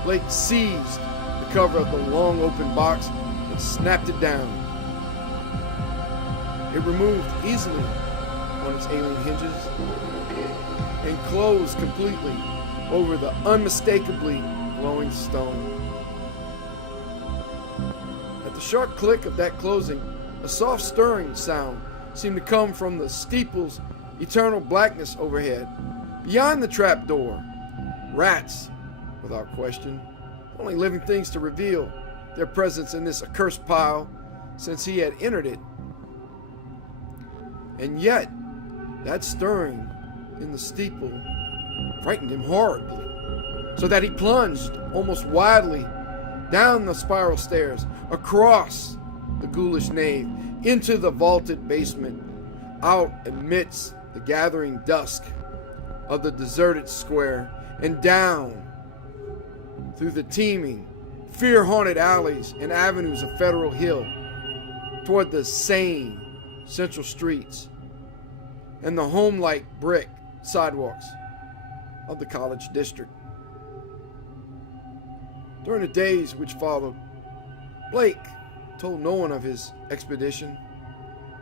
Blake seized the cover of the long open box and snapped it down. It removed easily on its alien hinges and closed completely over the unmistakably glowing stone. At the sharp click of that closing, a soft stirring sound seemed to come from the steeple's eternal blackness overhead. Beyond the trap door, rats, without question, only living things to reveal their presence in this accursed pile since he had entered it. And yet, that stirring in the steeple frightened him horribly, so that he plunged almost wildly down the spiral stairs, across the ghoulish nave, into the vaulted basement, out amidst the gathering dusk of the deserted square, and down through the teeming, fear-haunted alleys and avenues of Federal Hill toward the sane central streets and the home-like brick sidewalks of the college district. During the days which followed, Blake told no one of his expedition.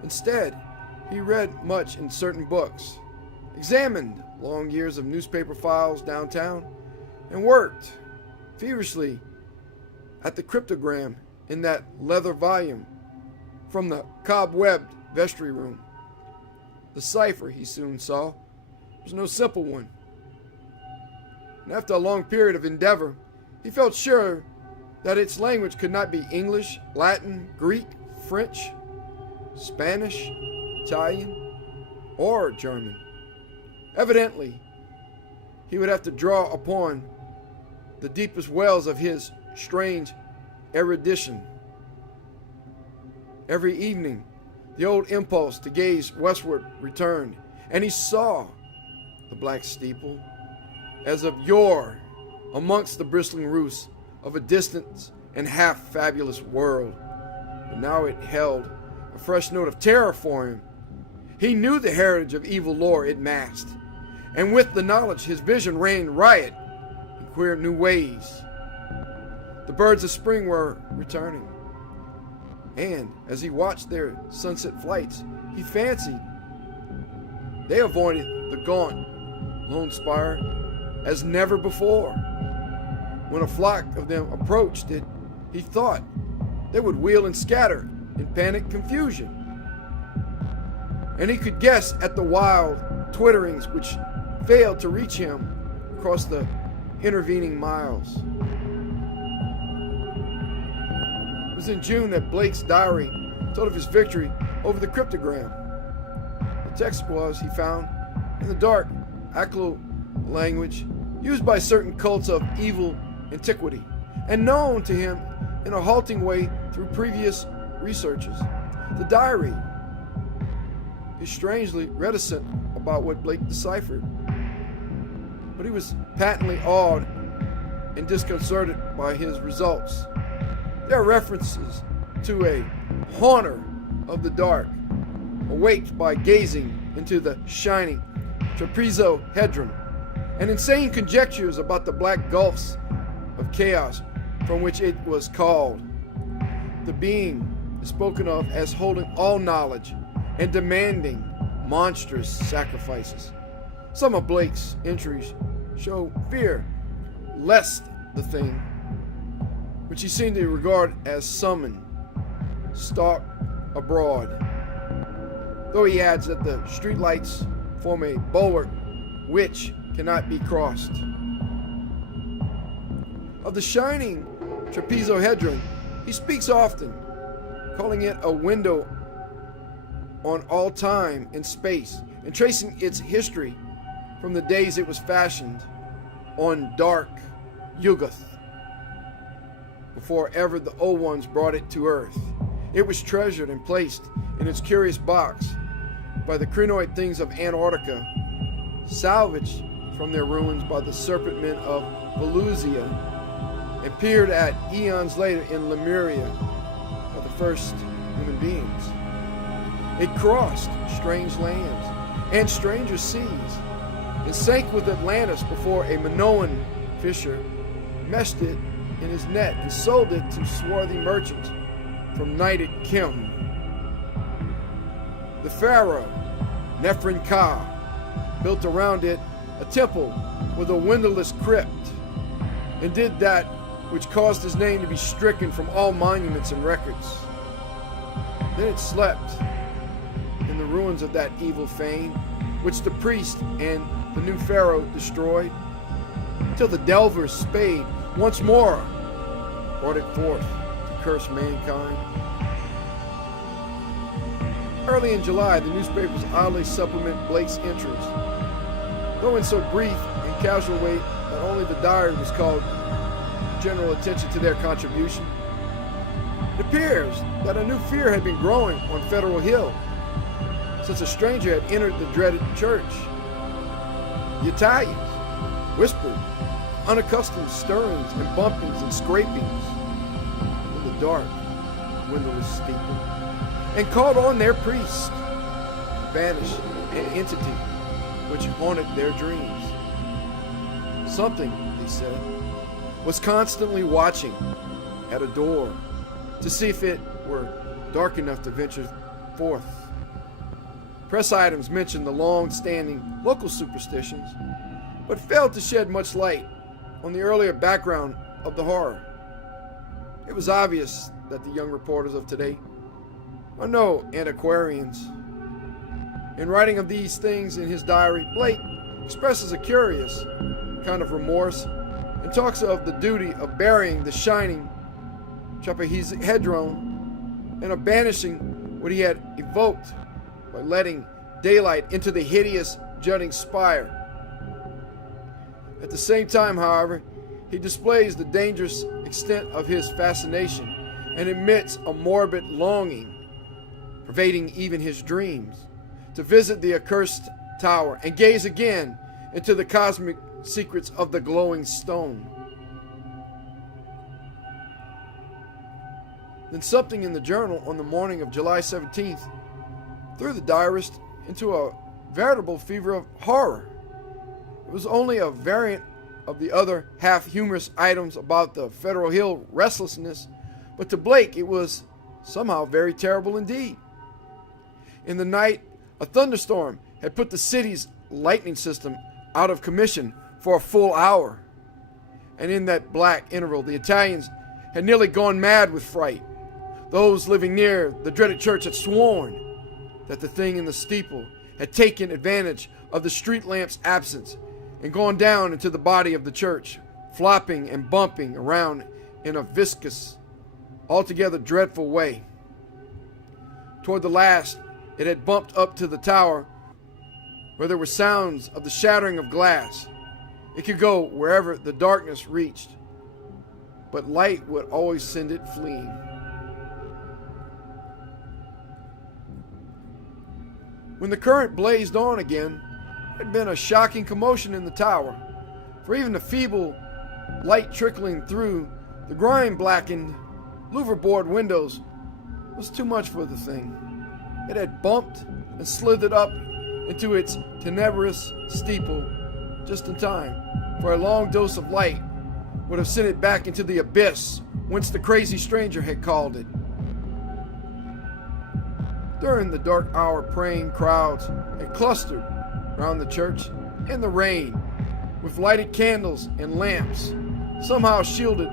Instead, he read much in certain books, examined long years of newspaper files downtown, and worked feverishly at the cryptogram in that leather volume from the cobwebbed vestry room. The cipher, he soon saw, was no simple one. And after a long period of endeavor, he felt sure that its language could not be English, Latin, Greek, French, Spanish, Italian, or German. Evidently, he would have to draw upon the deepest wells of his strange erudition. Every evening, the old impulse to gaze westward returned, and he saw the black steeple, as of yore, amongst the bristling roofs of a distant and half-fabulous world. But now it held a fresh note of terror for him. He knew the heritage of evil lore it masked, and with the knowledge his vision ran riot in queer new ways. The birds of spring were returning, and as he watched their sunset flights, he fancied they avoided the gaunt lone spire as never before. When a flock of them approached it, he thought they would wheel and scatter in panic confusion. And he could guess at the wild twitterings which failed to reach him across the intervening miles. It was in June that Blake's diary told of his victory over the cryptogram. The text was, he found, in the dark Aklo language used by certain cults of evil antiquity, and known to him in a halting way through previous researches. The diary is strangely reticent about what Blake deciphered, but he was patently awed and disconcerted by his results. There are references to a haunter of the dark, awaked by gazing into the shining trapezohedron, and insane conjectures about the black gulfs of chaos from which it was called. The being is spoken of as holding all knowledge and demanding monstrous sacrifices. Some of Blake's entries show fear lest the thing, which he seemed to regard as summoned, stalk abroad, though he adds that the streetlights form a bulwark which cannot be crossed. Of the shining trapezohedron, he speaks often, calling it a window on all time and space, and tracing its history from the days it was fashioned on dark Yugath, before ever the old ones brought it to earth. It was treasured and placed in its curious box by the crinoid things of Antarctica, salvaged from their ruins by the serpent men of Volusia, and peered at eons later in Lemuria by the first human beings. It crossed strange lands and stranger seas, and sank with Atlantis before a Minoan fisher meshed it in his net and sold it to swarthy merchants from knighted Kim. The pharaoh, nephren-ka, built around it a temple with a windowless crypt, and did that which caused his name to be stricken from all monuments and records. Then it slept in the ruins of that evil fane, which the priest and the new pharaoh destroyed, till the delver's spade once more brought it forth to curse mankind. Early in July, the newspapers oddly supplement Blake's entries, though in so brief and casual way that only the diary was called general attention to their contribution. It appears that a new fear had been growing on Federal Hill since a stranger had entered the dreaded church. The Italians whispered unaccustomed stirrings and bumpings and scrapings in the dark, windowless steeple, and called on their priests to banish an entity which haunted their dreams. Something, they said, was constantly watching at a door to see if it were dark enough to venture forth. Press items mentioned the long-standing local superstitions, but failed to shed much light on the earlier background of the horror. It was obvious that the young reporters of today are no antiquarians. In writing of these things in his diary, Blake expresses a curious kind of remorse and talks of the duty of burying the shining trapezohedron and of banishing what he had evoked by letting daylight into the hideous jutting spire. At the same time, however, he displays the dangerous extent of his fascination and emits a morbid longing, pervading even his dreams, to visit the accursed tower and gaze again into the cosmic secrets of the glowing stone. Then something in the journal on the morning of July 17th threw the diarist into a veritable fever of horror. It was only a variant of the other half-humorous items about the Federal Hill restlessness, but to Blake it was somehow very terrible indeed. In the night, a thunderstorm had put the city's lightning system out of commission for a full hour, and in that black interval the Italians had nearly gone mad with fright. Those living near the dreaded church had sworn that the thing in the steeple had taken advantage of the street lamp's absence and gone down into the body of the church, flopping and bumping around in a viscous, altogether dreadful way. Toward the last, it had bumped up to the tower where there were sounds of the shattering of glass. It could go wherever the darkness reached, but light would always send it fleeing. When the current blazed on again, there had been a shocking commotion in the tower, for even the feeble light trickling through the grime-blackened louverboard windows was too much for the thing. It had bumped and slithered up into its tenebrous steeple just in time, for a long dose of light would have sent it back into the abyss whence the crazy stranger had called it. During the dark hour, praying crowds had clustered round the church in the rain, with lighted candles and lamps, somehow shielded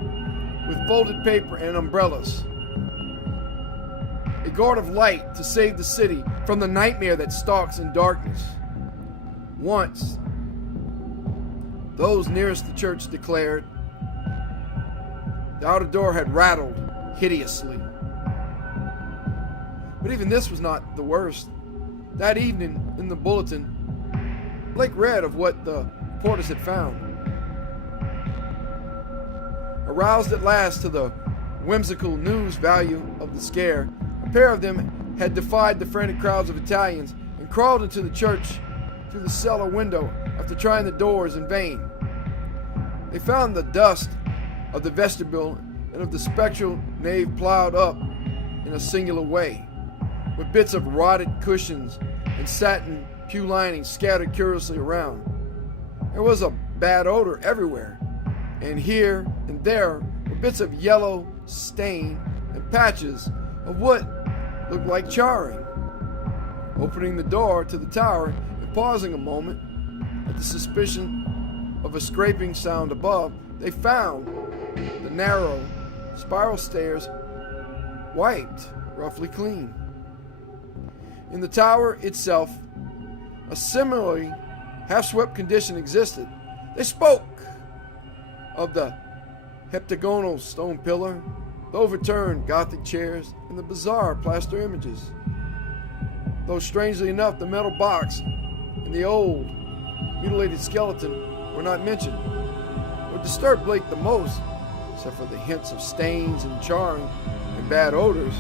with folded paper and umbrellas. A guard of light to save the city from the nightmare that stalks in darkness. Once, those nearest the church declared, the outer door had rattled hideously. But even this was not the worst. That evening, in the bulletin, Blake read of what the reporters had found. Aroused at last to the whimsical news value of the scare, a pair of them had defied the frantic crowds of Italians and crawled into the church through the cellar window after trying the doors in vain. They found the dust of the vestibule and of the spectral nave plowed up in a singular way, with bits of rotted cushions and satin pew linings scattered curiously around. There was a bad odor everywhere, and here and there were bits of yellow stain and patches of what looked like charring. Opening the door to the tower and pausing a moment at the suspicion of a scraping sound above, they found the narrow spiral stairs wiped roughly clean. In the tower itself, a similarly half-swept condition existed. They spoke of the heptagonal stone pillar, the overturned Gothic chairs, and the bizarre plaster images. Though strangely enough, the metal box and the old, mutilated skeleton were not mentioned. What disturbed Blake the most, except for the hints of stains and charring and bad odors,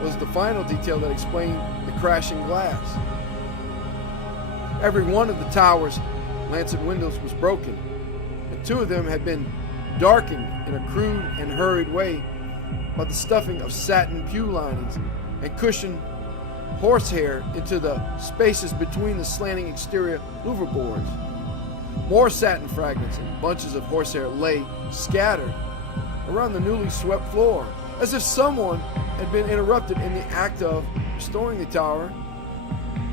was the final detail that explained the crashing glass. Every one of the tower's lancet windows was broken, and two of them had been darkened in a crude and hurried way by the stuffing of satin pew linings and cushioned horsehair into the spaces between the slanting exterior louverboards. More satin fragments and bunches of horsehair lay scattered around the newly swept floor, as if someone had been interrupted in the act of restoring the tower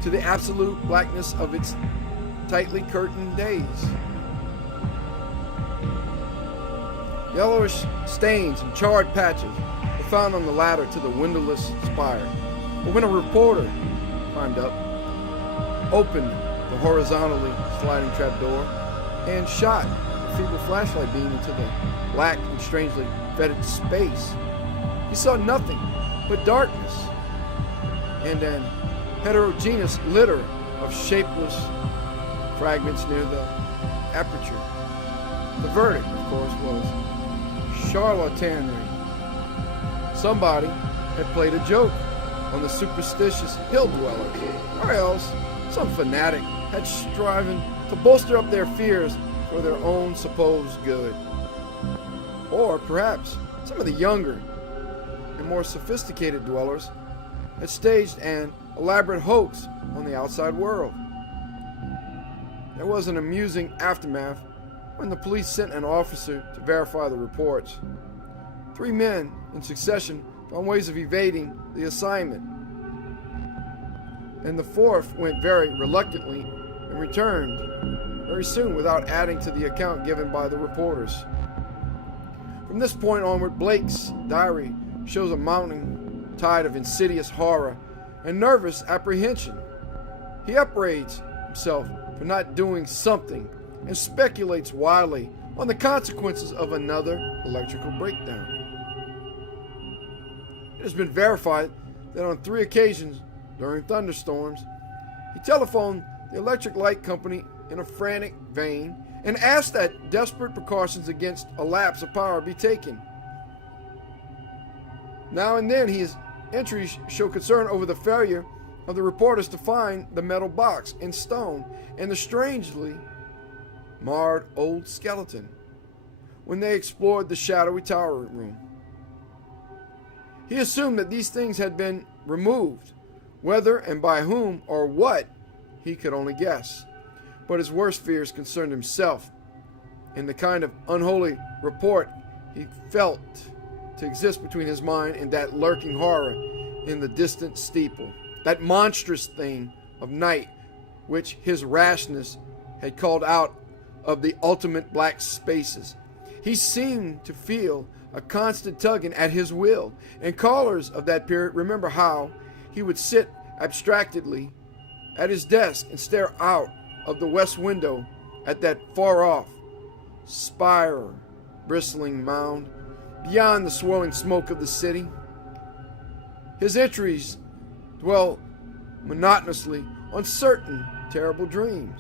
to the absolute blackness of its tightly curtained days. Yellowish stains and charred patches were found on the ladder to the windowless spire, But when a reporter climbed up, opened the horizontally sliding trapdoor, and shot a feeble flashlight beam into the black and strangely fetid space, he saw nothing but darkness and an heterogeneous litter of shapeless fragments near the aperture. The verdict, of course, was charlatanry. Somebody had played a joke on the superstitious hill dwellers, or else some fanatic had striven to bolster up their fears for their own supposed good. Or perhaps some of the younger and more sophisticated dwellers had staged an elaborate hoax on the outside world. There was an amusing aftermath when the police sent an officer to verify the reports. 3 men in succession found ways of evading the assignment, and the 4th went very reluctantly and returned very soon without adding to the account given by the reporters. From this point onward, Blake's diary shows a mounting tide of insidious horror and nervous apprehension. He upbraids himself for not doing something and speculates wildly on the consequences of another electrical breakdown. It has been verified that on 3 occasions during thunderstorms, he telephoned the electric light company in a frantic vein and asked that desperate precautions against a lapse of power be taken. Now and then his entries show concern over the failure of the reporters to find the metal box in stone and the strangely marred old skeleton when they explored the shadowy tower room. He assumed that these things had been removed, whether and by whom or what he could only guess. But his worst fears concerned himself and the kind of unholy rapport he felt to exist between his mind and that lurking horror in the distant steeple, that monstrous thing of night which his rashness had called out of the ultimate black spaces. He seemed to feel a constant tugging at his will, and callers of that period remember how he would sit abstractedly at his desk and stare out of the west window at that far-off, spire bristling mound beyond the swirling smoke of the city. His entries dwell monotonously on certain terrible dreams,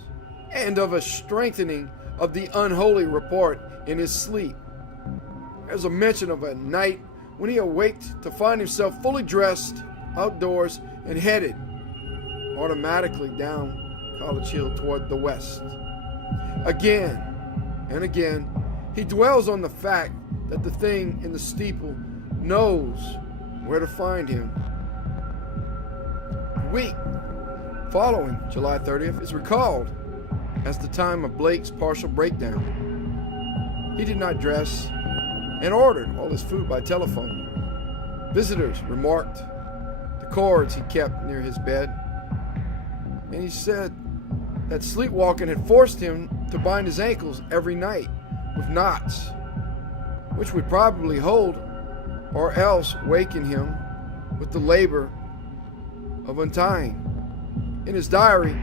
and of a strengthening of the unholy report in his sleep. There's a mention of a night when he awaked to find himself fully dressed outdoors and headed automatically down College Hill toward the west. Again and again, he dwells on the fact that the thing in the steeple knows where to find him. The week following July 30th is recalled as the time of Blake's partial breakdown. He did not dress and ordered all his food by telephone. Visitors remarked the cords he kept near his bed, and he said that sleepwalking had forced him to bind his ankles every night with knots, which would probably hold or else waken him with the labor of untying. In his diary,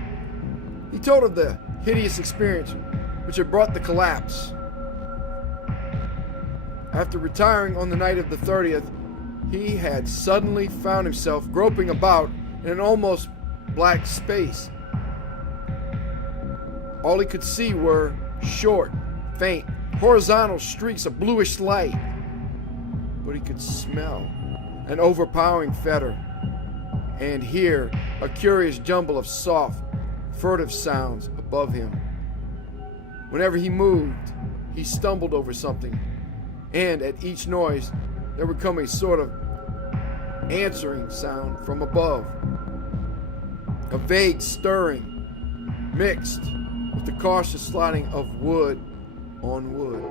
he told of the hideous experience which had brought the collapse. After retiring on the night of the 30th, he had suddenly found himself groping about in an almost black space. All he could see were short, faint, horizontal streaks of bluish light, but he could smell an overpowering fetor and hear a curious jumble of soft, furtive sounds above him. Whenever he moved, he stumbled over something, and at each noise there would come a sort of answering sound from above, a vague stirring mixed with the cautious sliding of wood on wood.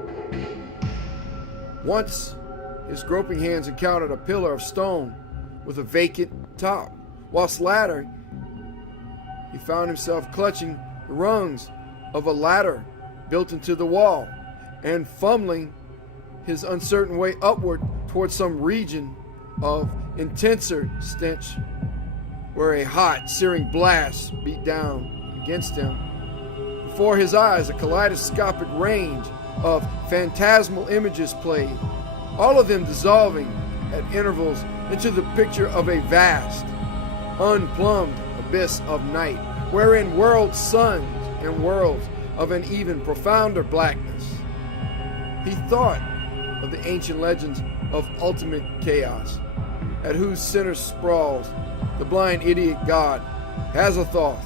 Once his groping hands encountered a pillar of stone with a vacant top, whilst later he found himself clutching the rungs of a ladder built into the wall and fumbling his uncertain way upward towards some region of intenser stench where a hot, searing blast beat down against him. Before his eyes, a kaleidoscopic range of phantasmal images played, all of them dissolving at intervals into the picture of a vast, unplumbed abyss of night, wherein whirled suns and worlds of an even profounder blackness. He thought of the ancient legends of ultimate chaos, at whose center sprawls the blind idiot god Azathoth,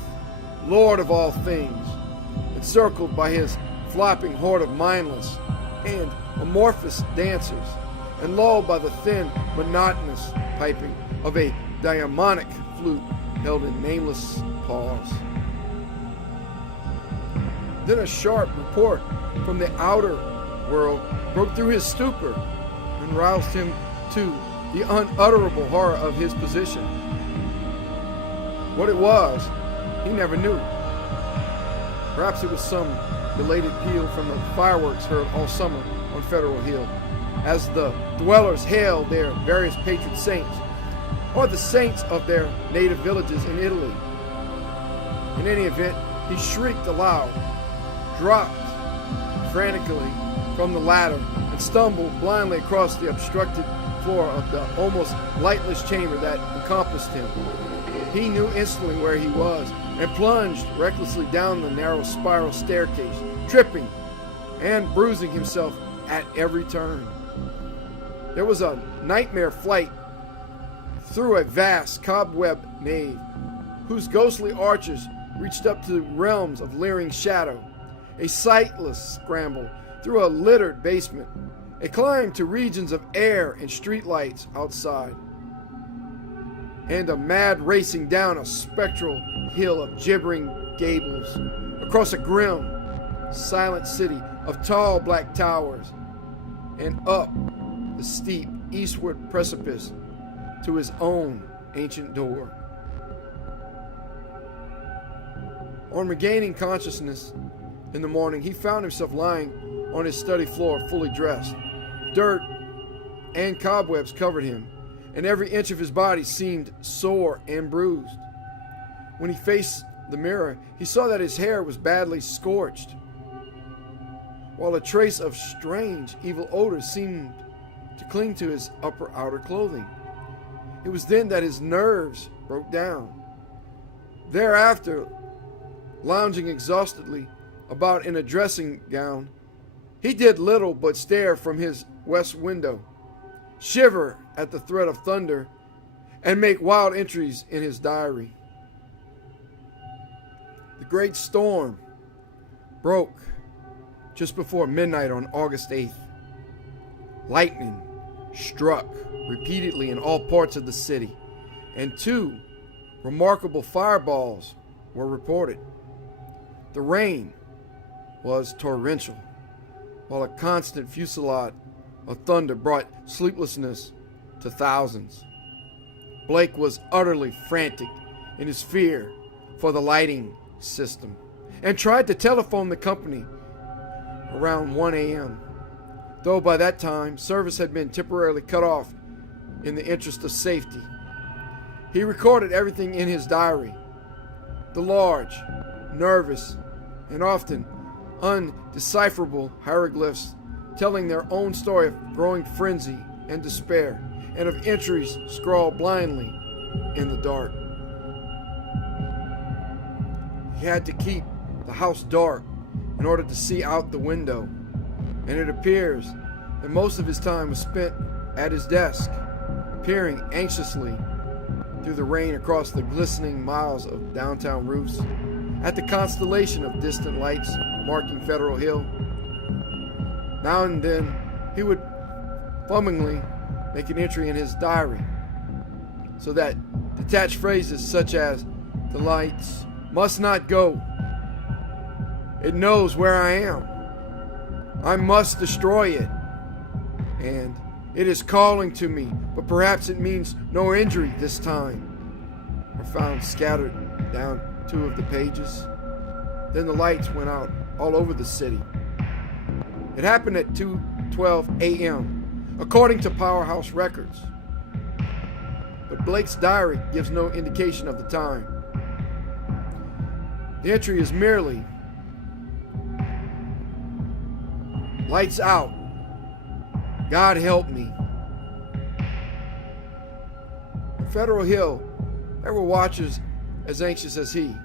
lord of all things, encircled by his flopping horde of mindless and amorphous dancers, and lulled by the thin, monotonous piping of a diamonic flute held in nameless paws. Then a sharp report from the outer world broke through his stupor and roused him to the unutterable horror of his position. What it was, he never knew. Perhaps it was some belated peal from the fireworks heard all summer on Federal Hill, as the dwellers hailed their various patron saints, or the saints of their native villages in Italy. In any event, he shrieked aloud, dropped frantically from the ladder, and stumbled blindly across the obstructed floor of the almost lightless chamber that encompassed him. He knew instantly where he was, and plunged recklessly down the narrow spiral staircase, tripping and bruising himself at every turn. There was a nightmare flight through a vast cobweb nave, whose ghostly arches reached up to realms of leering shadow, a sightless scramble through a littered basement, a climb to regions of air and streetlights outside, and a mad racing down a spectral hill of gibbering gables, across a grim, silent city of tall black towers, and up the steep eastward precipice to his own ancient door. On regaining consciousness in the morning, he found himself lying on his study floor, fully dressed. Dirt and cobwebs covered him, and every inch of his body seemed sore and bruised. When he faced the mirror, he saw that his hair was badly scorched, while a trace of strange, evil odor seemed to cling to his outer clothing. It was then that his nerves broke down. Thereafter, lounging exhaustedly about in a dressing gown, he did little but stare from his west window, shiver at the threat of thunder, and make wild entries in his diary. The great storm broke just before midnight on August 8th. Lightning struck repeatedly in all parts of the city, and 2 remarkable fireballs were reported. The rain was torrential, while a constant fusillade of thunder brought sleeplessness to thousands. Blake was utterly frantic in his fear for the lighting system, and tried to telephone the company around 1 a.m., though by that time service had been temporarily cut off in the interest of safety. He recorded everything in his diary, the large, nervous, and often undecipherable hieroglyphs telling their own story of growing frenzy and despair, and of entries scrawled blindly in the dark. He had to keep the house dark in order to see out the window, and it appears that most of his time was spent at his desk, peering anxiously through the rain across the glistening miles of downtown roofs, at the constellation of distant lights marking Federal Hill. Now and then, he would fumblingly make an entry in his diary, so that detached phrases such as, "The lights must not go. It knows where I am. I must destroy it. And it is calling to me, but perhaps it means no injury this time," are found scattered down 2 of the pages. Then the lights went out all over the city. It happened at 2:12 a.m., according to Powerhouse records. But Blake's diary gives no indication of the time. The entry is merely, "Lights out. God help me." On Federal Hill, there were watchers as anxious as he,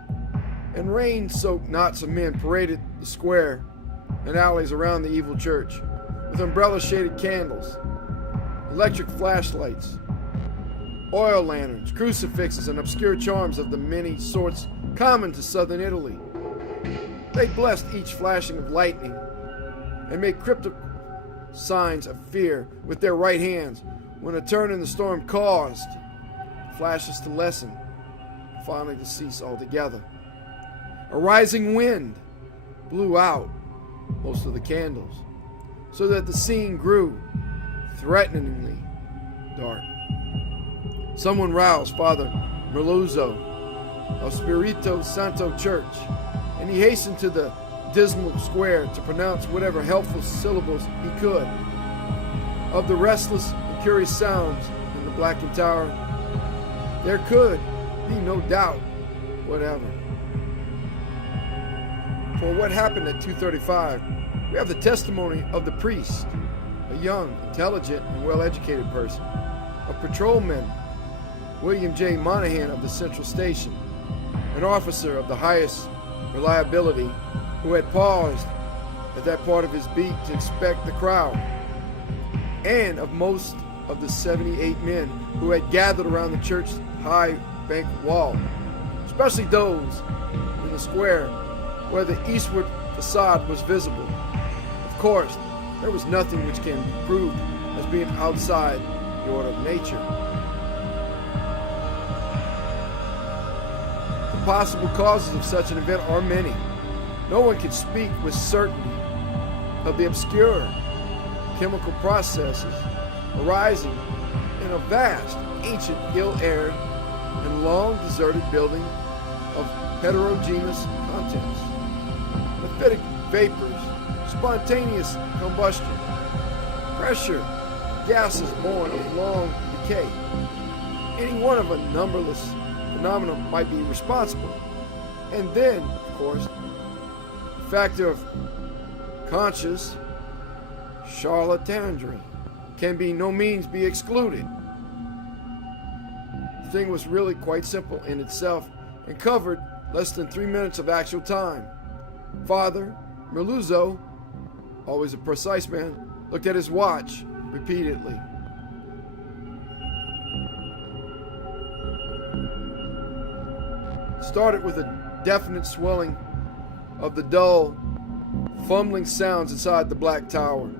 and rain-soaked knots of men paraded the square and alleys around the evil church, with umbrella-shaded candles, electric flashlights, oil lanterns, crucifixes, and obscure charms of the many sorts common to southern Italy. They blessed each flashing of lightning and made cryptic signs of fear with their right hands when a turn in the storm caused flashes to lessen, finally to cease altogether. A rising wind blew out most of the candles, so that the scene grew threateningly dark. Someone roused Father Merluzzo of Spirito Santo Church, and he hastened to the dismal square to pronounce whatever helpful syllables he could. Of the restless and curious sounds in the blackened tower, there could be no doubt whatever. For what happened at 2:35, we have the testimony of the priest, a young, intelligent, and well-educated person, a patrolman, William J. Monahan of the Central Station, an officer of the highest reliability who had paused at that part of his beat to inspect the crowd, and of most of the 78 men who had gathered around the church's high bank wall, especially those in the square where the eastward facade was visible. Of course, there was nothing which can be proved as being outside the order of nature. The possible causes of such an event are many. No one can speak with certainty of the obscure chemical processes arising in a vast, ancient, ill-aired, and long-deserted building of heterogeneous contents. Mephitic vapors, spontaneous combustion, pressure, gases born of long decay. Any one of a numberless phenomena might be responsible. And then, of course, the factor of conscious charlatanry can by no means be excluded. The thing was really quite simple in itself and covered less than 3 minutes of actual time. Father Merluzzo, always a precise man, looked at his watch repeatedly. Started with a definite swelling of the dull, fumbling sounds inside the black tower.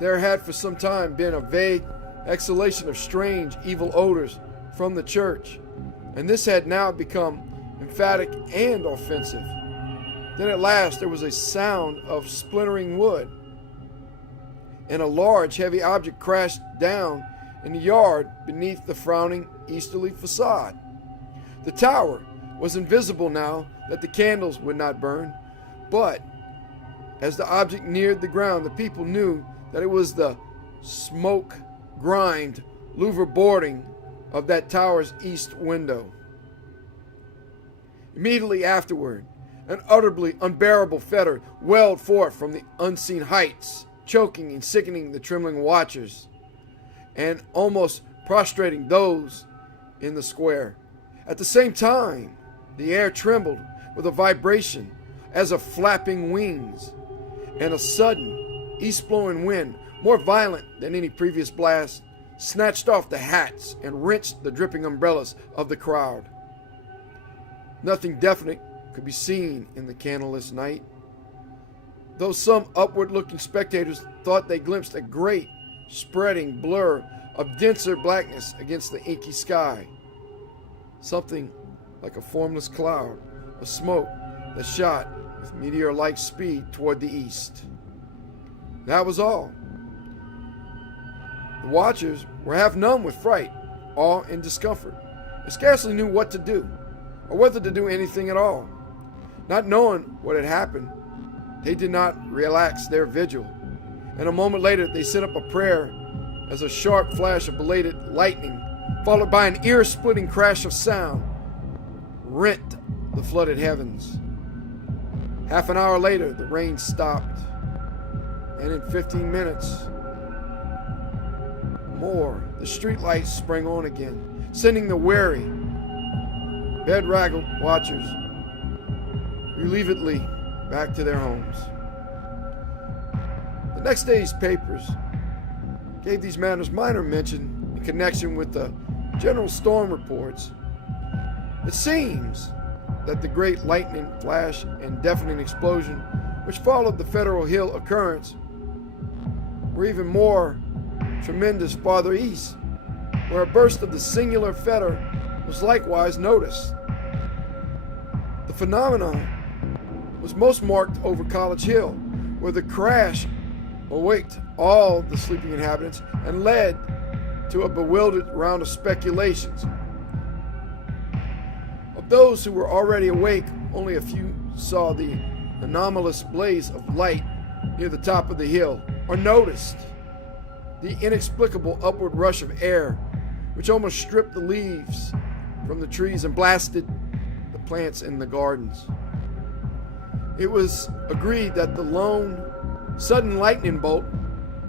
There had for some time been a vague exhalation of strange, evil odors from the church, and this had now become emphatic and offensive. Then at last there was a sound of splintering wood, and a large, heavy object crashed down in the yard beneath the frowning easterly facade. The tower was invisible now that the candles would not burn, but as the object neared the ground, the people knew that it was the smoke-grimed louver boarding of that tower's east window. Immediately afterward, an utterly unbearable fetor welled forth from the unseen heights, choking and sickening the trembling watchers, and almost prostrating those in the square. At the same time, the air trembled with a vibration as of flapping wings, and a sudden east-blowing wind, more violent than any previous blast, snatched off the hats and wrenched the dripping umbrellas of the crowd. Nothing definite could be seen in the candleless night, though some upward-looking spectators thought they glimpsed a great, spreading blur of denser blackness against the inky sky, something like a formless cloud of smoke that shot with meteor-like speed toward the east. That was all. The watchers were half numb with fright, awe, and discomfort, and scarcely knew what to do, or whether to do anything at all. Not knowing what had happened, they did not relax their vigil, and a moment later they sent up a prayer as a sharp flash of belated lightning followed by an ear-splitting crash of sound, rent the flooded heavens. Half an hour later, the rain stopped, and in 15 minutes more, the streetlights sprang on again, sending the wary, bedraggled watchers relievedly back to their homes. The next day's papers gave these matters minor mention in connection with the general storm reports. It seems that the great lightning flash and deafening explosion which followed the Federal Hill occurrence were even more tremendous farther east, where a burst of the singular fetor was likewise noticed. The phenomenon was most marked over College Hill, where the crash awaked all the sleeping inhabitants and led to a bewildered round of speculations. Of those who were already awake, only a few saw the anomalous blaze of light near the top of the hill, or noticed the inexplicable upward rush of air which almost stripped the leaves from the trees and blasted the plants in the gardens. It was agreed that the lone, sudden lightning bolt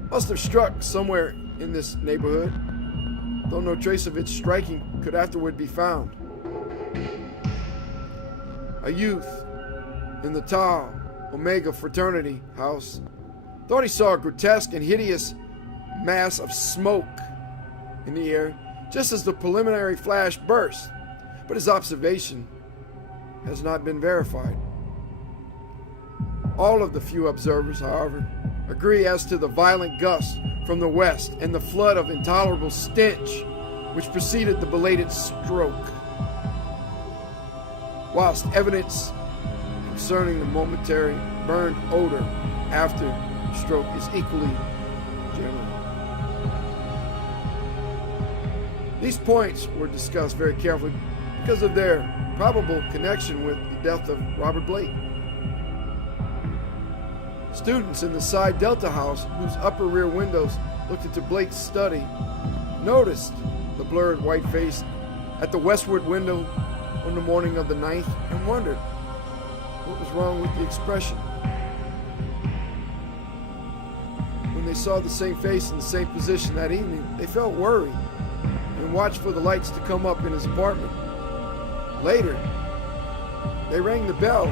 must have struck somewhere in this neighborhood, though no trace of its striking could afterward be found. A youth in the Tau Omega fraternity house thought he saw a grotesque and hideous mass of smoke in the air just as the preliminary flash burst, but his observation has not been verified. All of the few observers, however, agree as to the violent gust from the west and the flood of intolerable stench which preceded the belated stroke, whilst evidence concerning the momentary burned odor after the stroke is equally general. These points were discussed very carefully because of their probable connection with the death of Robert Bloch. Students in the side Delta house, whose upper rear windows looked into Bloch's study, noticed the blurred white face at the westward window on the morning of the 9th and wondered what was wrong with the expression. When they saw the same face in the same position that evening, they felt worried and watched for the lights to come up in his apartment. Later, they rang the bell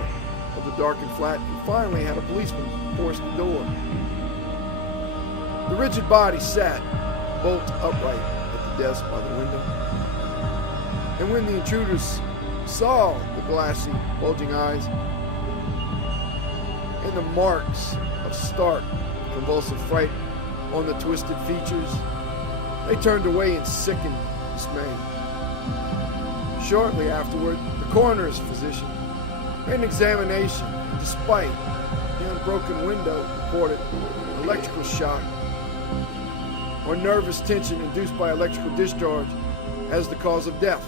of the darkened flat and finally had a policeman force the door. The rigid body sat bolt upright at the desk by the window, and when the intruders saw the glassy, bulging eyes and the marks of stark, convulsive fright on the twisted features, they turned away in sickened dismay. Shortly afterward, the coroner's physician made an examination, and despite the unbroken window, reported electrical shock or nervous tension induced by electrical discharge as the cause of death.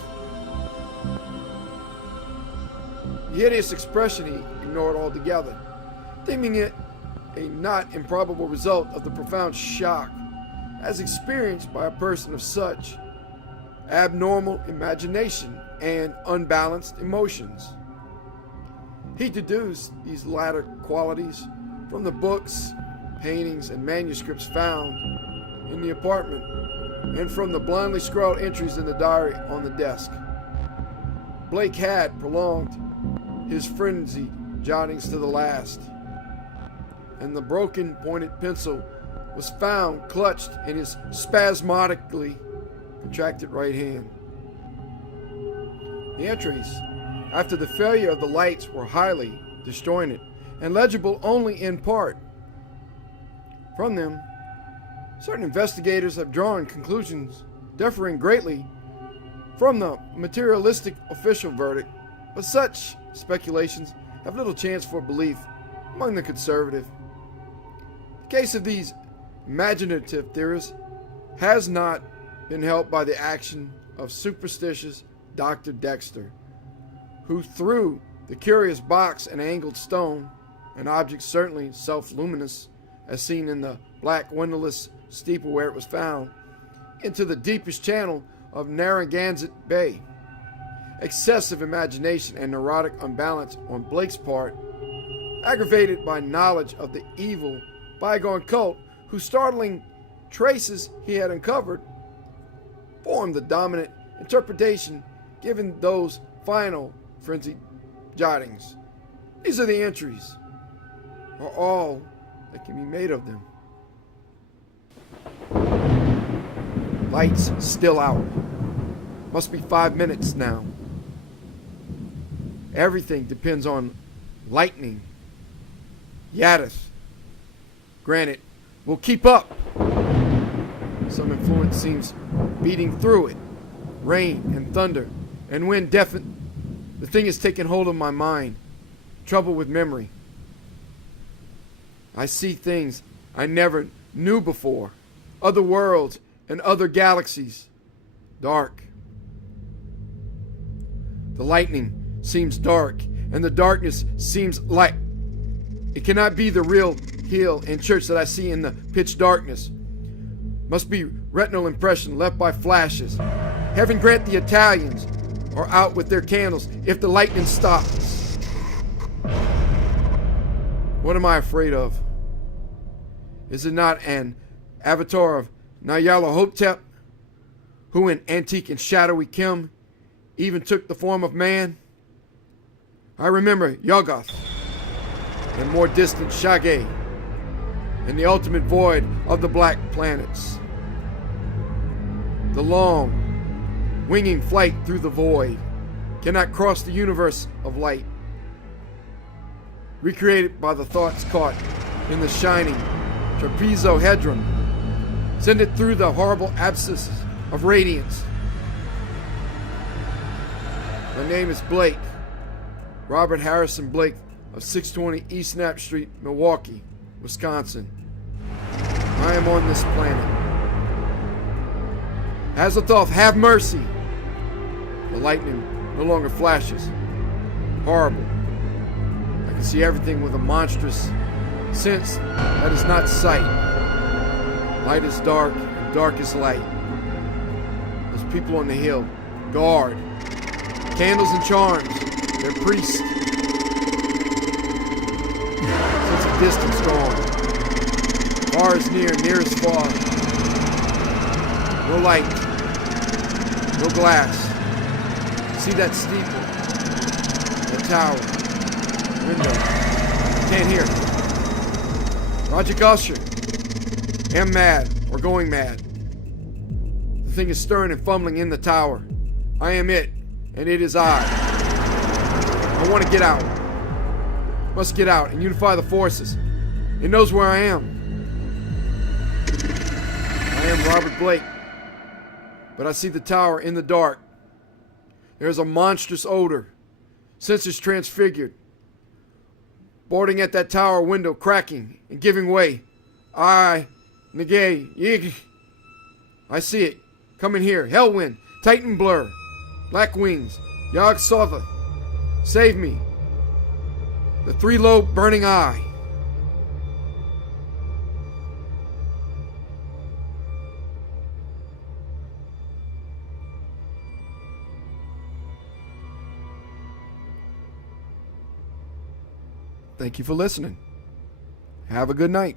The hideous expression he ignored altogether, deeming it a not improbable result of the profound shock as experienced by a person of such abnormal imagination and unbalanced emotions. He deduced these latter qualities from the books, paintings, and manuscripts found in the apartment and from the blindly scrawled entries in the diary on the desk. Bloch had prolonged his frenzied jottings to the last, and the broken pointed pencil was found clutched in his spasmodically contracted right hand. The entries after the failure of the lights were highly disjointed and legible only in part. From them, certain investigators have drawn conclusions differing greatly from the materialistic official verdict, but such speculations have little chance for belief among the conservative. The case of these imaginative theorists has not been helped by the action of superstitious Dr. Dexter, who threw the curious box and angled stone, an object certainly self-luminous, as seen in the black windowless steeple where it was found, into the deepest channel of Narragansett Bay. Excessive imagination and neurotic unbalance on Blake's part, aggravated by knowledge of the evil bygone cult whose startling traces he had uncovered, formed the dominant interpretation given those final frenzied jottings. These are the entries, or all that can be made of them. Lights still out. Must be 5 minutes now. Everything depends on lightning. Yadith. Granted, we'll keep up. Some influence seems beating through it. Rain and thunder and wind deafen. The thing has taken hold of my mind. Trouble with memory. I see things I never knew before. Other worlds and other galaxies. Dark. The lightning seems dark, and the darkness seems light. It cannot be the real hill and church that I see in the pitch darkness. Must be retinal impression left by flashes. Heaven grant the Italians are out with their candles if the lightning stops. What am I afraid of? Is it not an avatar of Nyarlathotep, who in antique and shadowy Kim even took the form of man? I remember Yoggoth, and more distant Shagay, and the ultimate void of the black planets. The long, winging flight through the void cannot cross the universe of light, recreated by the thoughts caught in the shining trapezohedron. Send it through the horrible abscesses of radiance. My name is Blake, Robert Harrison Blake of 620 East Knapp Street, Milwaukee, Wisconsin. I am on this planet. Azathoth, have mercy! The lightning no longer flashes. Horrible. I can see everything with a monstrous sense that is not sight. Light is dark, and dark is light. Those people on the hill, guard. Candles and charms, they're priests. Sense of distance gone. Far is near, near is far. No light. No glass. See that steeple. That tower. Window. Can't hear. Roger Gusher. Am mad or going mad. The thing is stirring and fumbling in the tower. I am it, and it is I. I want to get out. Must get out and unify the forces. It knows where I am. I am Robert Blake, but I see the tower in the dark. There is a monstrous odor, senses transfigured, boarding at that tower window, cracking and giving way. I see it, coming here. Hellwind, Titan blur, black wings, Yog Sotha, save me. The three-lobe burning eye. Thank you for listening. Have a good night.